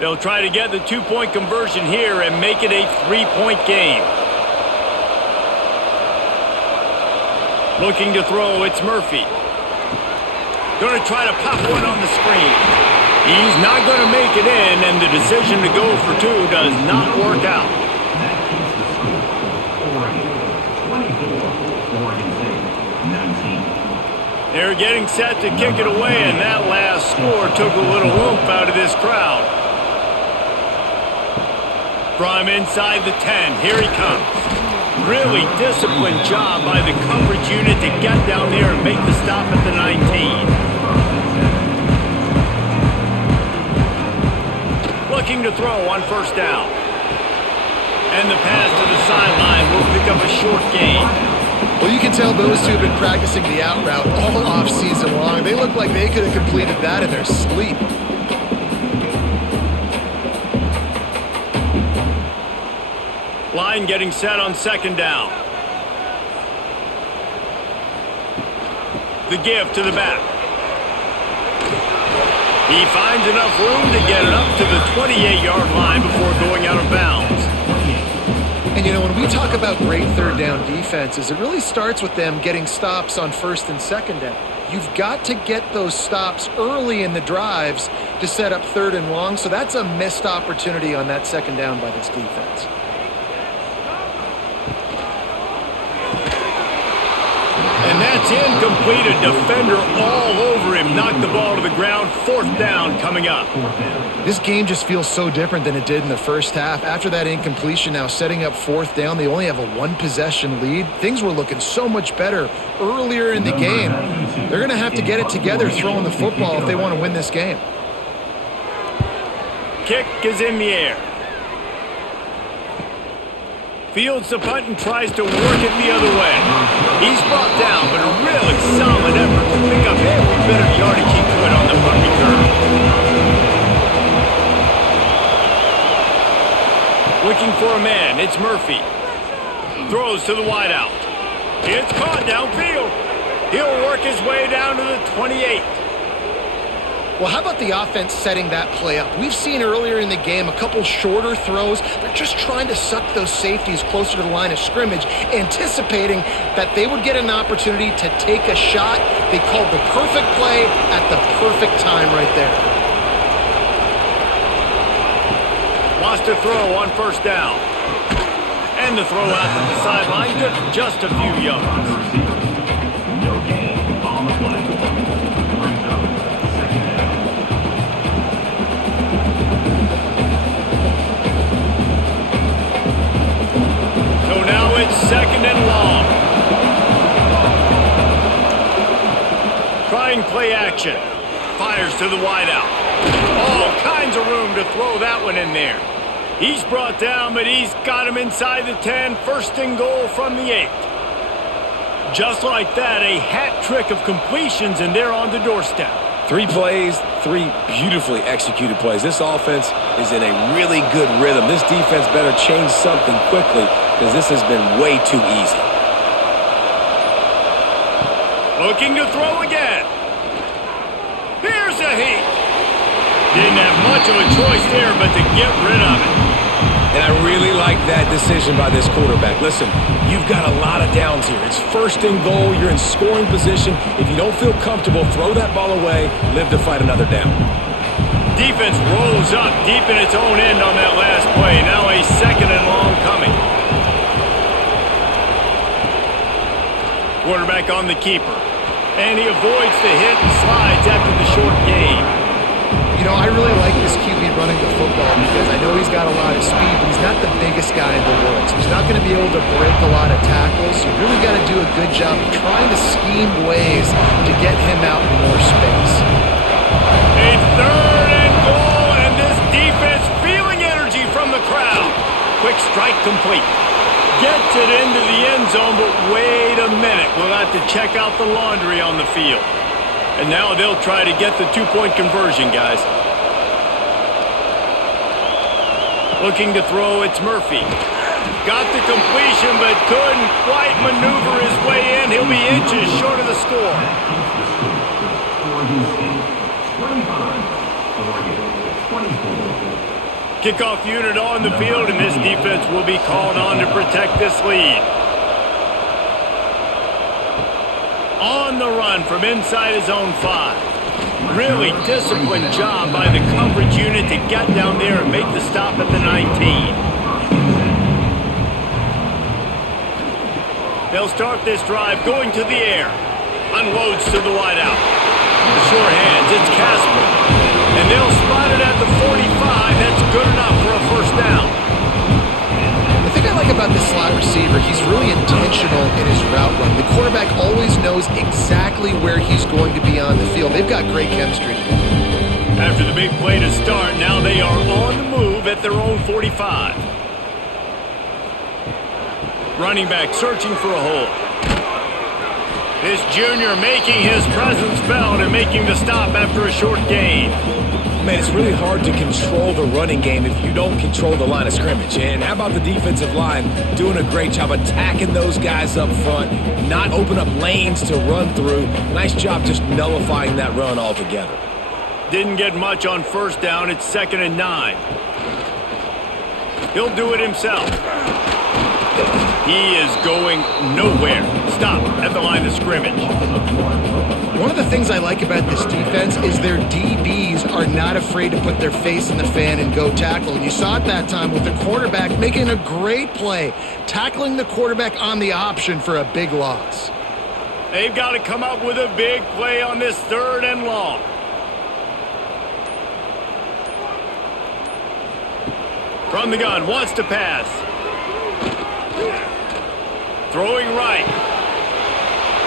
They'll try to get the 2-point conversion here and make it a 3-point game. Looking to throw, it's Murphy. Going to try to pop one on the screen. He's not going to make it in, and the decision to go for 2 does not work out. They're getting set to kick it away, and that last score took a little oomph out of this crowd. From inside the 10, here he comes. Really disciplined job by the coverage unit to get down there and make the stop at the 19. Looking to throw on 1st down. And the pass to the sideline will pick up a short gain. Well, you can tell those two have been practicing the out route all off-season long. They look like they could have completed that in their sleep. Line getting set on 2nd down. The give to the back. He finds enough room to get it up to the 28-yard line before going out of bounds. And, you know, when we talk about great third down defenses, it really starts with them getting stops on first and second down. You've got to get those stops early in the drives to set up third and long, so that's a missed opportunity on that second down by this defense. And that's incomplete. A defender all over him. Knocked the ball to the ground. Fourth down coming up. This game just feels so different than it did in the first half. After that incompletion, now setting up fourth down, they only have a one-possession lead. Things were looking so much better earlier in the game. They're going to have to get it together throwing the football if they want to win this game. Kick is in the air. Fields the punt and tries to work it the other way. He's brought down, but a really solid effort to pick up every bit of yardage he could on the punt return. Looking for a man, it's Murphy. Throws to the wideout. It's caught downfield. He'll work his way down to the 28. Well, how about the offense setting that play up? We've seen earlier in the game a couple shorter throws. They're just trying to suck those safeties closer to the line of scrimmage, anticipating that they would get an opportunity to take a shot. They called the perfect play at the perfect time right there. Wants to throw on first down. And the throw out to the sideline, good for just a few yards. No gain on the play. Brings up second down. So now it's second and long. Trying play action. Fires to the wideout. All kinds of room to throw that one in there. He's brought down, but he's got him inside the 10. First and goal from the 8. Just like that, a hat trick of completions, and they're on the doorstep. 3 plays, 3 beautifully executed plays. This offense is in a really good rhythm. This defense better change something quickly because this has been way too easy. Looking to throw again. Here's a heat. Didn't have much of a choice there but to get rid of it. And I really like that decision by this quarterback. Listen, you've got a lot of downs here. It's first and goal. You're in scoring position. If you don't feel comfortable, throw that ball away. Live to fight another down. Defense rolls up deep in its own end on that last play. Now a second and long coming. Quarterback on the keeper. And he avoids the hit and slides after the short gain. You know, I really like this QB running the football because I know he's got a lot of speed, but he's not the biggest guy in the world. So he's not going to be able to break a lot of tackles. You really got to do a good job of trying to scheme ways to get him out in more space. A third and goal, and this defense feeling energy from the crowd. Quick strike complete. Gets it into the end zone, but wait a minute. We'll have to check out the laundry on the field. And now they'll try to get the 2-point conversion, guys. Looking to throw, it's Murphy. Got the completion, but couldn't quite maneuver his way in. He'll be inches short of the score. Oregon State, 25. Oregon, 24. Kickoff unit on the field, and this defense will be called on to protect this lead. On the run from inside his own 5. Really disciplined job by the coverage unit to get down there and make the stop at the 19. They'll start this drive going to the air. Unloads to the wideout. The short hands, it's Casper. And they'll spot it at the 45. That's good enough for a first down. The thing I like about this slot receiver, he's really intentional in his route run. The quarterback always knows exactly where he's going to be on the field. They've got great chemistry together. After the big play to start, now they are on the move at their own 45. Running back searching for a hole. This junior making his presence felt and making the stop after a short gain. Man, it's really hard to control the running game if you don't control the line of scrimmage. And how about the defensive line doing a great job attacking those guys up front, not open up lanes to run through. Nice job just nullifying that run altogether. didn't get much on first down. It's 2nd and 9. He'll do it himself. He is going nowhere. Stop at the line of scrimmage. One of the things I like about this defense is their DBs are not afraid to put their face in the fan and go tackle. And you saw it that time with the quarterback making a great play, tackling the quarterback on the option for a big loss. They've got to come up with a big play on this 3rd and long. From the gun, wants to pass. Throwing right.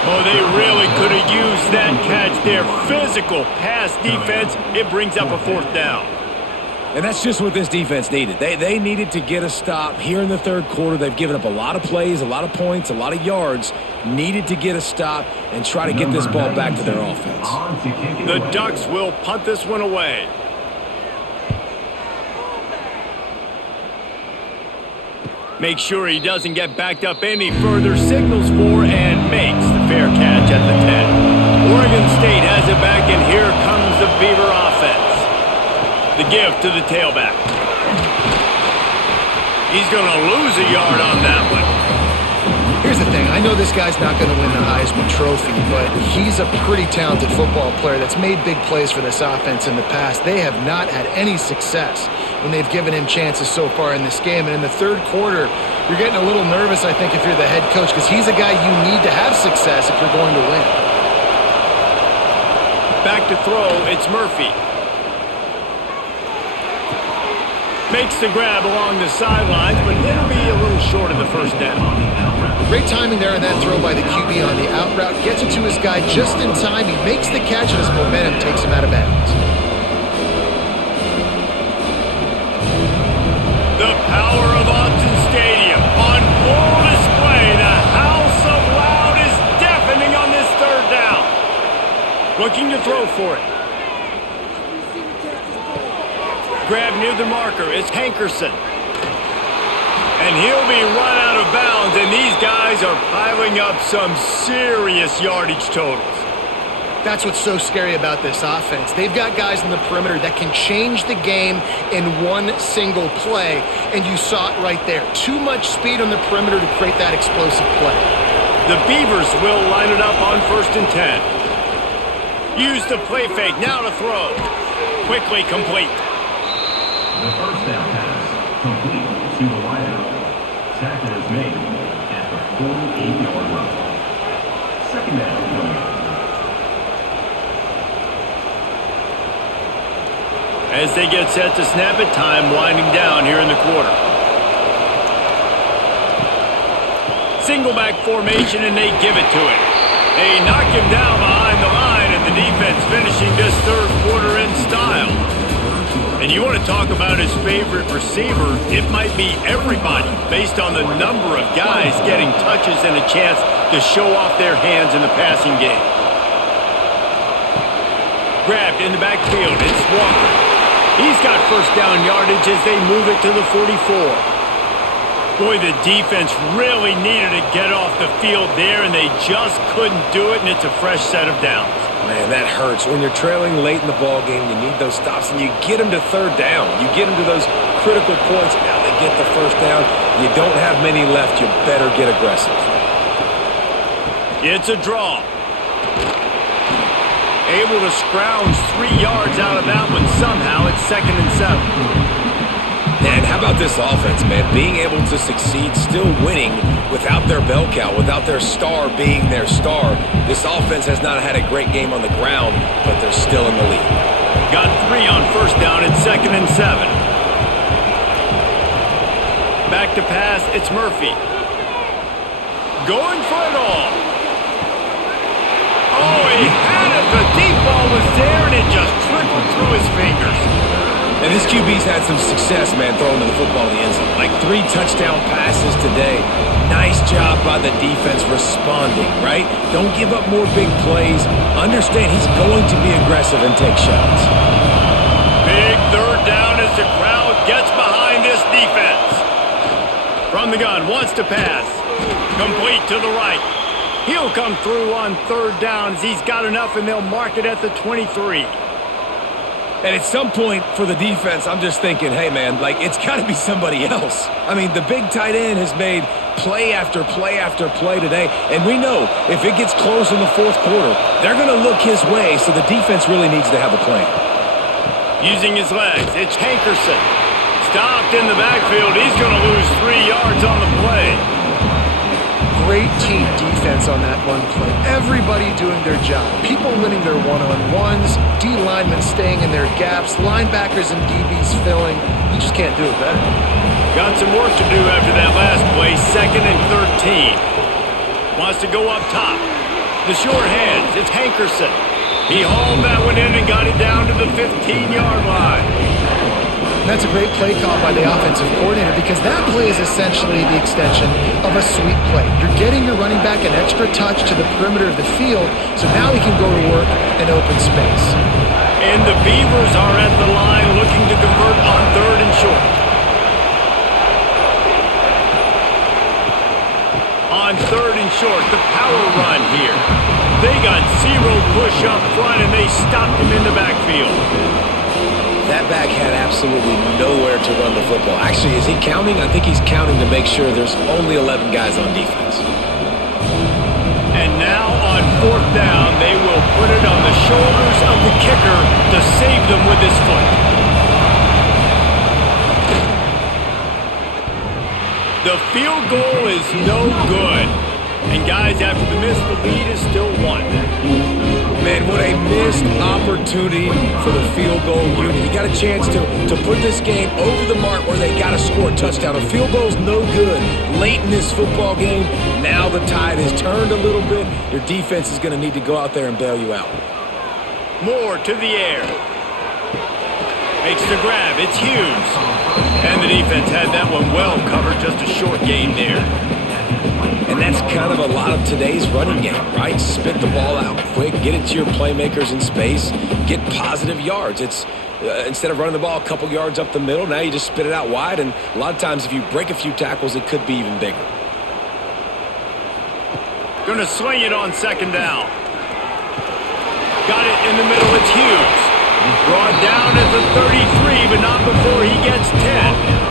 Oh, they really could have used that catch there. Physical pass defense. It brings up a 4th down. And that's just what this defense needed. They needed to get a stop here in the 3rd quarter. They've given up a lot of plays, a lot of points, a lot of yards. Needed to get a stop and try to get this ball back to their offense. The Ducks will punt this one away. Make sure he doesn't get backed up any further. Signals for and makes the fair catch at the 10. Oregon State has it back, and here comes the Beaver offense. The give to the tailback. He's going to lose a yard on that one. Here's the thing. I know this guy's not going to win the Heisman Trophy, but he's a pretty talented football player that's made big plays for this offense in the past. They have not had any success when they've given him chances so far in this game. And in the 3rd quarter, you're getting a little nervous, I think, if you're the head coach, because he's a guy you need to have success if you're going to win. Back to throw, it's Murphy. Makes the grab along the sidelines, but it'll be a little short of the 1st down. Great timing there on that throw by the QB on the out route. Gets it to his guy just in time. He makes the catch, and his momentum takes him out of bounds. The power of Autzen Stadium on full display. The house of loud is deafening on this 3rd down. Looking to throw for it. Grab near the marker. It's Hankerson. And he'll be run out of bounds, and these guys are piling up some serious yardage totals. That's what's so scary about this offense. They've got guys in the perimeter that can change the game in one single play, and you saw it right there. Too much speed on the perimeter to create that explosive play. The Beavers will line it up on 1st and 10. Use the play fake, now to throw. Quickly complete. The 1st down pass, complete to the wideout. Tackle is made at the 48-yard line. 2nd down. As they get set to snap it, time winding down here in the quarter. Single back formation, and they give it to him. They knock him down behind the line, and the defense finishing this 3rd quarter in style. And you want to talk about his favorite receiver, it might be everybody based on the number of guys getting touches and a chance to show off their hands in the passing game. Grabbed in the backfield, it's Walker. He's got 1st down yardage as they move it to the 44. Boy, the defense really needed to get off the field there, and they just couldn't do it, and it's a fresh set of downs. Man, that hurts. When you're trailing late in the ball game, you need those stops, and you get them to 3rd down. You get them to those critical points. Now they get the 1st down. You don't have many left. You better get aggressive. It's a draw. Able to scrounge 3 yards out of that one somehow. It's 2nd and 7. And how about this offense, man? Being able to succeed, still winning without their bell cow, without their star being their star. This offense has not had a great game on the ground, but they're still in the lead. Got 3 on 1st down. It's 2nd and 7. Back to pass. It's Murphy. Going for it all. Oh, he had it. The deep ball was there, and it just trickled through his fingers. And this QB's had some success, man, throwing the football to the end zone. Like 3 touchdown passes today. Nice job by the defense responding, right? Don't give up more big plays. Understand he's going to be aggressive and take shots. Big 3rd down as the crowd gets behind this defense. From the gun, wants to pass. Complete to the right. He'll come through on 3rd down as he's got enough, and they'll mark it at the 23. And at some point for the defense, I'm just thinking, hey, man, like, it's got to be somebody else. I mean, the big tight end has made play after play after play today. And we know if it gets close in the fourth quarter, they're going to look his way, so the defense really needs to have a plan. Using his legs, it's Hankerson. Stopped in the backfield. He's going to lose 3 yards on the play. Great team defense on that one play. Everybody doing their job. People winning their one-on-ones, D linemen staying in their gaps, linebackers and DBs filling. You just can't do it better. Got some work to do after that last play, 2nd and 13. Wants to go up top. The short hands, it's Hankerson. He hauled that one in and got it down to the 15-yard line. That's a great play call by the offensive coordinator because that play is essentially the extension of a sweep play. You're getting your running back an extra touch to the perimeter of the field, so now he can go to work in open space. And the Beavers are at the line looking to convert on 3rd and short. On 3rd and short, the power run here. They got 0 push up front and they stopped him in the backfield. That back had absolutely nowhere to run the football. Actually, is he counting? I think he's counting to make sure there's only 11 guys on defense. And now on 4th down, they will put it on the shoulders of the kicker to save them with his foot. The field goal is no good. And guys, after the miss, the lead is still 1. Man, what a missed opportunity for the field goal unit. You got a chance to put this game over the mark where they got to score a touchdown. A field goal's no good late in this football game. Now the tide has turned a little bit. Your defense is going to need to go out there and bail you out. Moore to the air. Makes the grab. It's Hughes. And the defense had that one well covered. Just a short gain there. And that's kind of a lot of today's running game, right? Spit the ball out quick, get it to your playmakers in space, get positive yards. It's instead of running the ball a couple yards up the middle, now you just spit it out wide, and a lot of times if you break a few tackles, it could be even bigger. Gonna sling it on 2nd down. Got it in the middle, it's Hughes. Brought down at the 33, but not before he gets 10.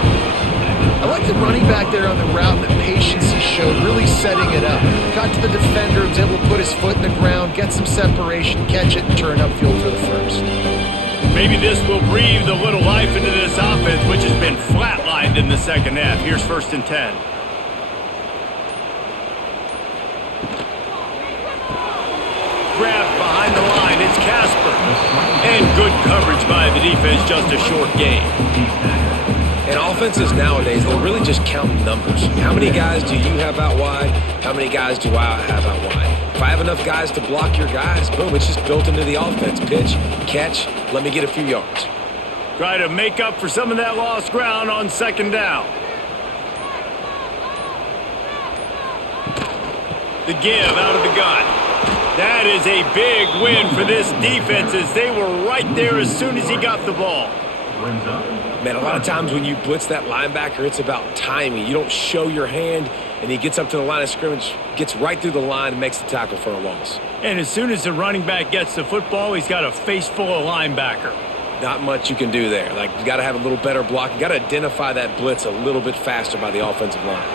I like the running back there on the route and the patience he showed, really setting it up. Got to the defender, was able to put his foot in the ground, get some separation, catch it, and turn upfield for the first. Maybe this will breathe a little life into this offense, which has been flatlined in the 2nd half. Here's 1st and 10. Grabbed behind the line, it's Casper. And good coverage by the defense, just a short gain. And offenses nowadays, they're really just counting numbers. How many guys do you have out wide? How many guys do I have out wide? If I have enough guys to block your guys, boom, it's just built into the offense. Pitch, catch, let me get a few yards. Try to make up for some of that lost ground on 2nd down. The give out of the gun. That is a big win for this defense as they were right there as soon as he got the ball. Man, a lot of times when you blitz that linebacker, it's about timing. You don't show your hand, and he gets up to the line of scrimmage, gets right through the line, and makes the tackle for a loss. And as soon as the running back gets the football, he's got a face full of linebacker. Not much you can do there. Like, you got to have a little better block. You got to identify that blitz a little bit faster by the offensive line.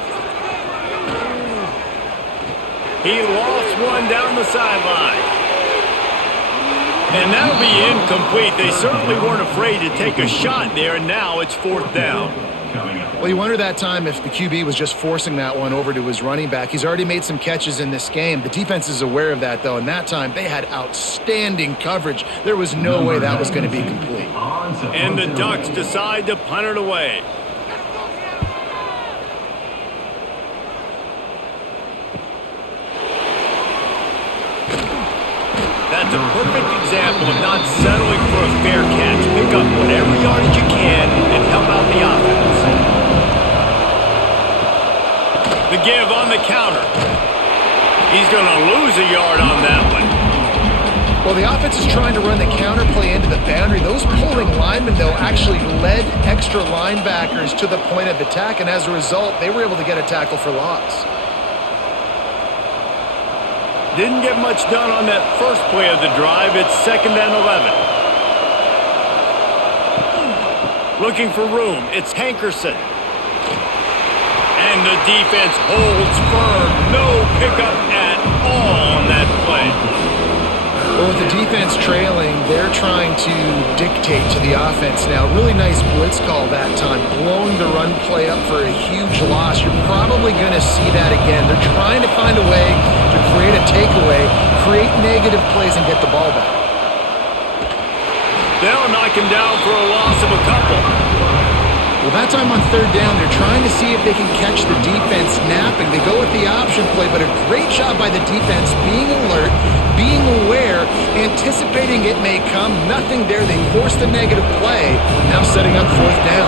He lost one down the sideline. And that'll be incomplete. They certainly weren't afraid to take a shot there, and now it's 4th down. Well, you wonder that time if the QB was just forcing that one over to his running back. He's already made some catches in this game. The defense is aware of that, though, and that time they had outstanding coverage. There was no way that was going to be complete. And the Ducks decide to punt it away. That's a perfect example of not settling for a fair catch. Pick up whatever yardage you can and help out the offense. The give on the counter. He's going to lose a yard on that one. Well, the offense is trying to run the counter play into the boundary. Those pulling linemen, though, actually led extra linebackers to the point of attack, and as a result, they were able to get a tackle for loss. Didn't get much done on that first play of the drive. It's 2nd and 11. Looking for room. It's Hankerson. And the defense holds firm. No pickup at all on that play. Well, with the defense trailing, they're trying to dictate to the offense now. Really nice blitz call that time, blowing the run play up for a huge loss. You're probably going to see that again. They're trying to find a way to create a takeaway, create negative plays, and get the ball back. They'll knock him down for a loss of a couple. Well, that time on third down, they're trying to see if they can catch the defense napping. They go with the option play, but a great job by the defense being alert, being aware, anticipating it may come. Nothing there. They forced a negative play, now setting up fourth down.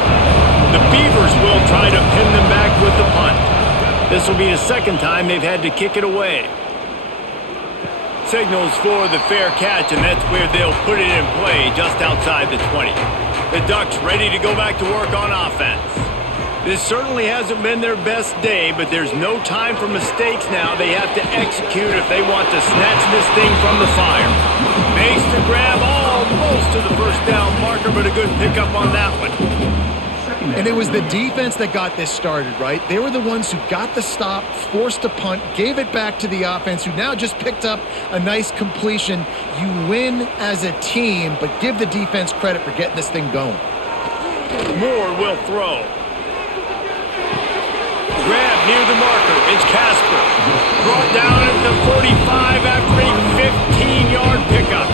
The Beavers will try to pin them back with the punt. This will be the second time they've had to kick it away. Signals for the fair catch, and that's where they'll put it in play just outside the 20. The Ducks ready to go back to work on offense. This certainly hasn't been their best day, but there's no time for mistakes now. They have to execute if they want to snatch this thing from the fire. Makes the grab almost to the first down marker, but a good pickup on that one. And it was the defense that got this started, right? They were the ones who got the stop, forced a punt, gave it back to the offense, who now just picked up a nice completion. You win as a team, but give the defense credit for getting this thing going. Moore will throw. Grab near the marker. It's Casper. Brought down at the 45 after a 15-yard pickup.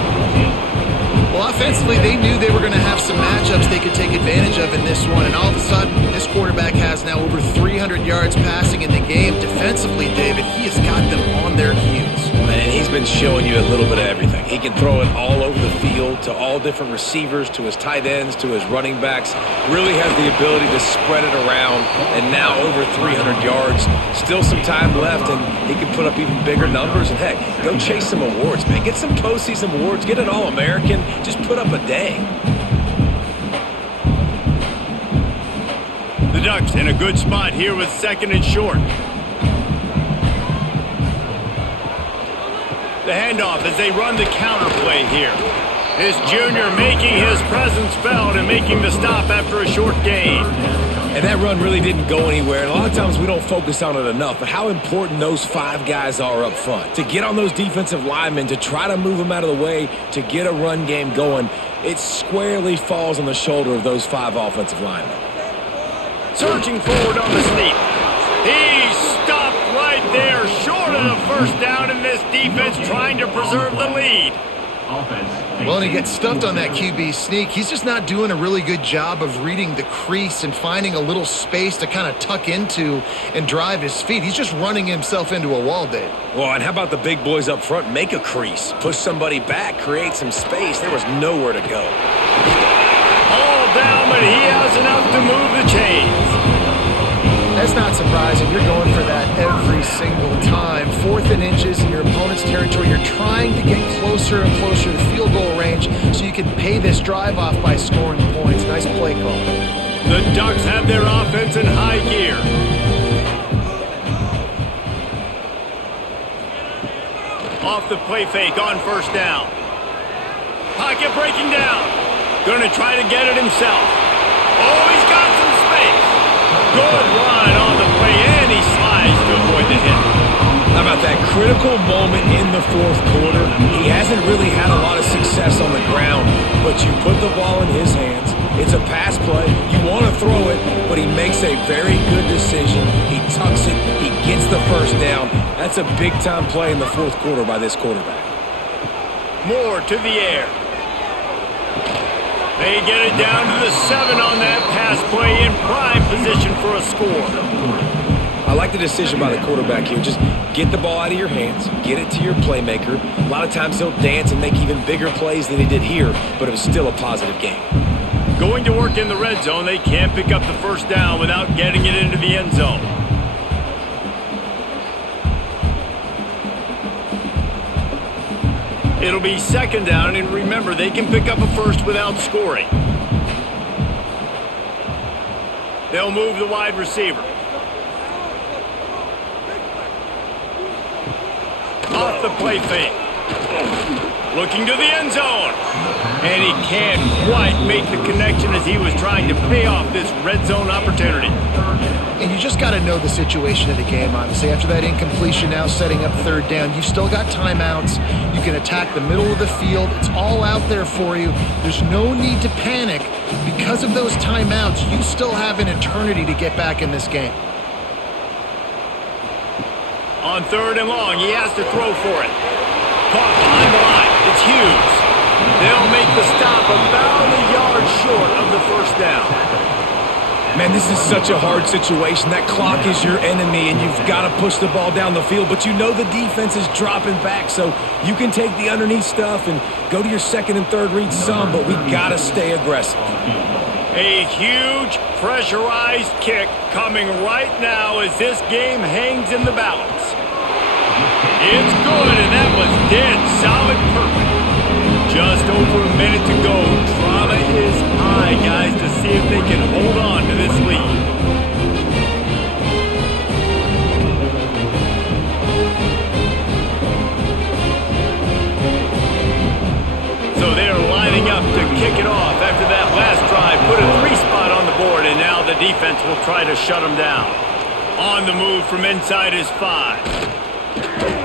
Well, offensively, they knew they were going to have some matchups they could take advantage of in this one, and all of a sudden, this quarterback has now over 300 yards passing in the game. Defensively, David, he has got them on their heels. And he's been showing you a little bit of everything. He can throw it all over the field to all different receivers, to his tight ends, to his running backs. Really has the ability to spread it around, and now over 300 yards. Still some time left, and he can put up even bigger numbers. And, heck, go chase some awards, man. Get some postseason awards. Get an All-American. Just put up a day. The Ducks in a good spot here with second and short. The handoff as they run the counter play here. This junior making his presence felt and making the stop after a short gain. And that run really didn't go anywhere. And a lot of times we don't focus on it enough, but how important those five guys are up front. To get on those defensive linemen, to try to move them out of the way, to get a run game going, it squarely falls on the shoulder of those five offensive linemen. Surging forward on the sneak. He stopped right there, short of the first down, and this defense trying to preserve the lead. Well, and he gets stuffed on that QB sneak. He's just not doing a really good job of reading the crease and finding a little space to kind of tuck into and drive his feet. He's just running himself into a wall, Dave. Well, and how about the big boys up front? Make a crease, push somebody back, create some space. There was nowhere to go. All down, but he has enough to move the chains. That's not surprising. You're going for that every single time. 4th and inches in your opponent's territory. You're trying to get closer and closer to field goal range so you can pay this drive off by scoring points. Nice play call. The Ducks have their offense in high gear. Off the play fake on first down. Pocket breaking down. Going to try to get it himself. Oh, he's got some space. Good run on the play, and he slides to avoid the hit. How about that critical moment in the fourth quarter? He hasn't really had a lot of success on the ground, but you put the ball in his hands. It's a pass play. You want to throw it, but he makes a very good decision. He tucks it. He gets the first down. That's a big-time play in the fourth quarter by this quarterback. Moore to the air. They get it down to the 7 on that pass play in prime position for a score. I like the decision by the quarterback here. Just get the ball out of your hands, get it to your playmaker. A lot of times he'll dance and make even bigger plays than he did here, but it was still a positive game. Going to work in the red zone, they can't pick up the first down without getting it into the end zone. It'll be second down, and remember, they can pick up a first without scoring. They'll move the wide receiver. Off the play fake. Looking to the end zone. And he can't quite make the connection as he was trying to pay off this red zone opportunity. And you just got to know the situation of the game, obviously. After that incompletion, now setting up third down, you've still got timeouts. You can attack the middle of the field. It's all out there for you. There's no need to panic. Because of those timeouts, you still have an eternity to get back in this game. On third and long, he has to throw for it. Caught behind the line. It's Hughes. They'll make the stop about a yard short of the first down. Man, this is such a hard situation. That clock is your enemy, and you've got to push the ball down the field. But you know the defense is dropping back, so you can take the underneath stuff and go to your second and third read some, but we got to stay aggressive. A huge pressurized kick coming right now as this game hangs in the balance. It's good, and that was dead solid perfect. Just over a minute to go. Drama is high, guys, to see if they can hold on to this lead. So they're lining up to kick it off after that last drive. Put a 3 spot on the board, and now the defense will try to shut them down. On the move from inside is 5.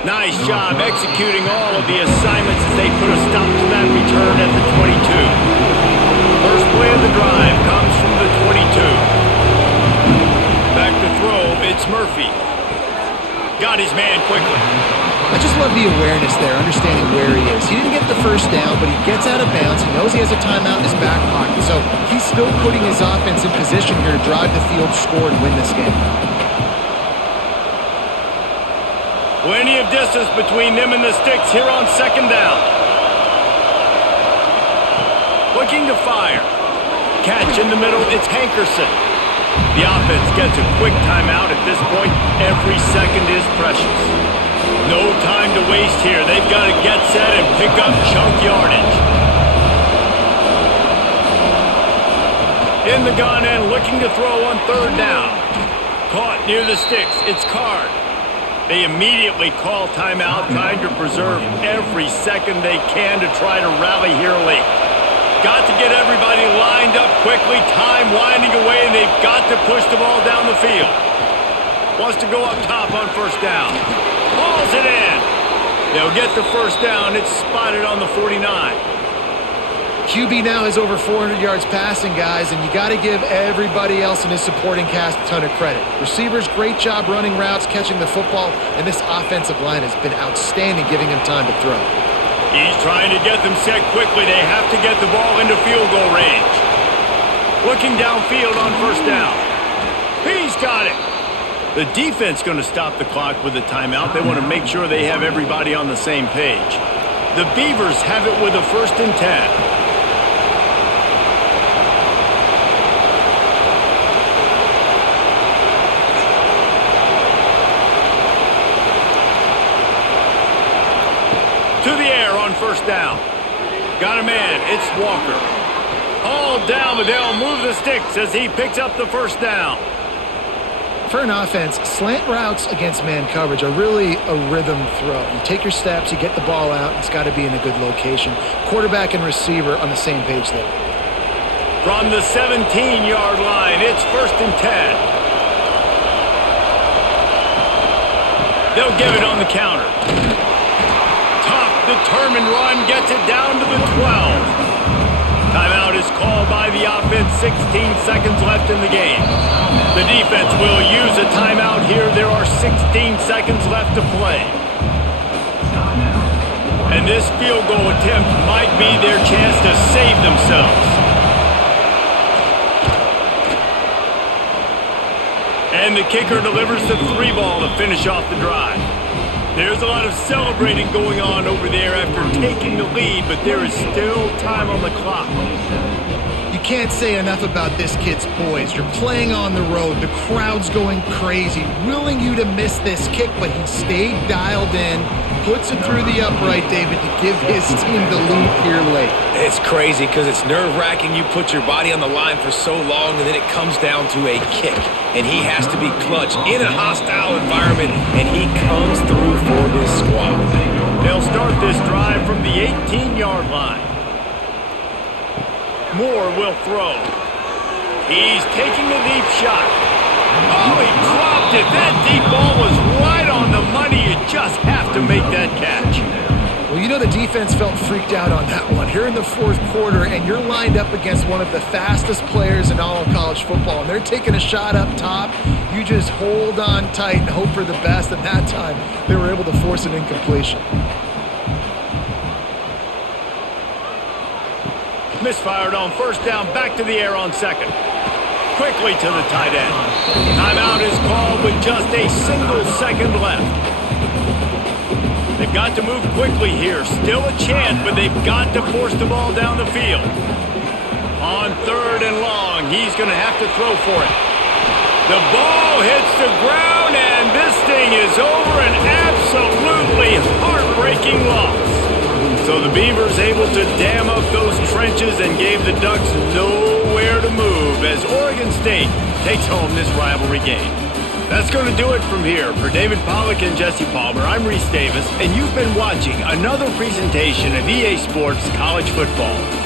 Nice job executing all of the assignments as they put a stop to that return at the 22. First play of the drive comes from the 22. Back to throw, it's Murphy. Got his man quickly. I just love the awareness there, understanding where he is. He didn't get the first down, but he gets out of bounds. He knows he has a timeout in his back pocket, so he's still putting his offense in position here to drive the field, score, and win this game. Plenty of distance between them and the sticks here on second down. Looking to fire. Catch in the middle, it's Hankerson. The offense gets a quick timeout at this point. Every second is precious. No time to waste here. They've got to get set and pick up chunk yardage. In the gun and looking to throw on third down. Caught near the sticks, it's Card. They immediately call timeout, trying to preserve every second they can to try to rally here late. Got to get everybody lined up quickly, time winding away, and they've got to push the ball down the field. Wants to go up top on first down. Hauls it in. They'll get the first down. It's spotted on the 49. QB now has over 400 yards passing, guys, and you got to give everybody else in his supporting cast a ton of credit. Receivers, great job running routes, catching the football, and this offensive line has been outstanding, giving him time to throw. He's trying to get them set quickly. They have to get the ball into field goal range. Looking downfield on first down. He's got it. The defense going to stop the clock with a timeout. They want to make sure they have everybody on the same page. The Beavers have it with a 1st and 10. To the air on first down. Got a man, it's Walker. All down, but they'll move the sticks as he picks up the first down. For an offense, slant routes against man coverage are really a rhythm throw. You take your steps, you get the ball out, it's got to be in a good location. Quarterback and receiver on the same page there. From the 17-yard line, it's 1st and 10. They'll give it on the counter. Determined run gets it down to the 12. Timeout is called by the offense. 16 seconds left in the game. The defense will use a timeout here. There are 16 seconds left to play. And this field goal attempt might be their chance to save themselves. And the kicker delivers the 3 ball to finish off the drive. There's a lot of celebrating going on over there after taking the lead, but there is still time on the clock. You can't say enough about this kid's poise. You're playing on the road. The crowd's going crazy, willing you to miss this kick, but he stayed dialed in, puts it through the upright, David, to give his team the lead here late. It's crazy because it's nerve-wracking. You put your body on the line for so long, and then it comes down to a kick. And he has to be clutch in a hostile environment, and he comes through for his squad. They'll start this drive from the 8 15-yard line. Moore will throw. He's taking a deep shot. Oh, he dropped it. That deep ball was right on the money. You just have to make that catch. Well, you know the defense felt freaked out on that one. Here in the fourth quarter, and you're lined up against one of the fastest players in all of college football, and they're taking a shot up top. You just hold on tight and hope for the best, and that time they were able to force an incompletion. Misfired on first down, back to the air on second. Quickly to the tight end. Timeout is called with just a single second left. They've got to move quickly here. Still a chance, but they've got to force the ball down the field. On third and long, he's going to have to throw for it. The ball hits the ground, and this thing is over. An absolutely heartbreaking loss. So the Beavers able to dam up those trenches and gave the Ducks nowhere to move as Oregon State takes home this rivalry game. That's going to do it from here. For David Pollack and Jesse Palmer, I'm Reese Davis, and you've been watching another presentation of EA Sports College Football.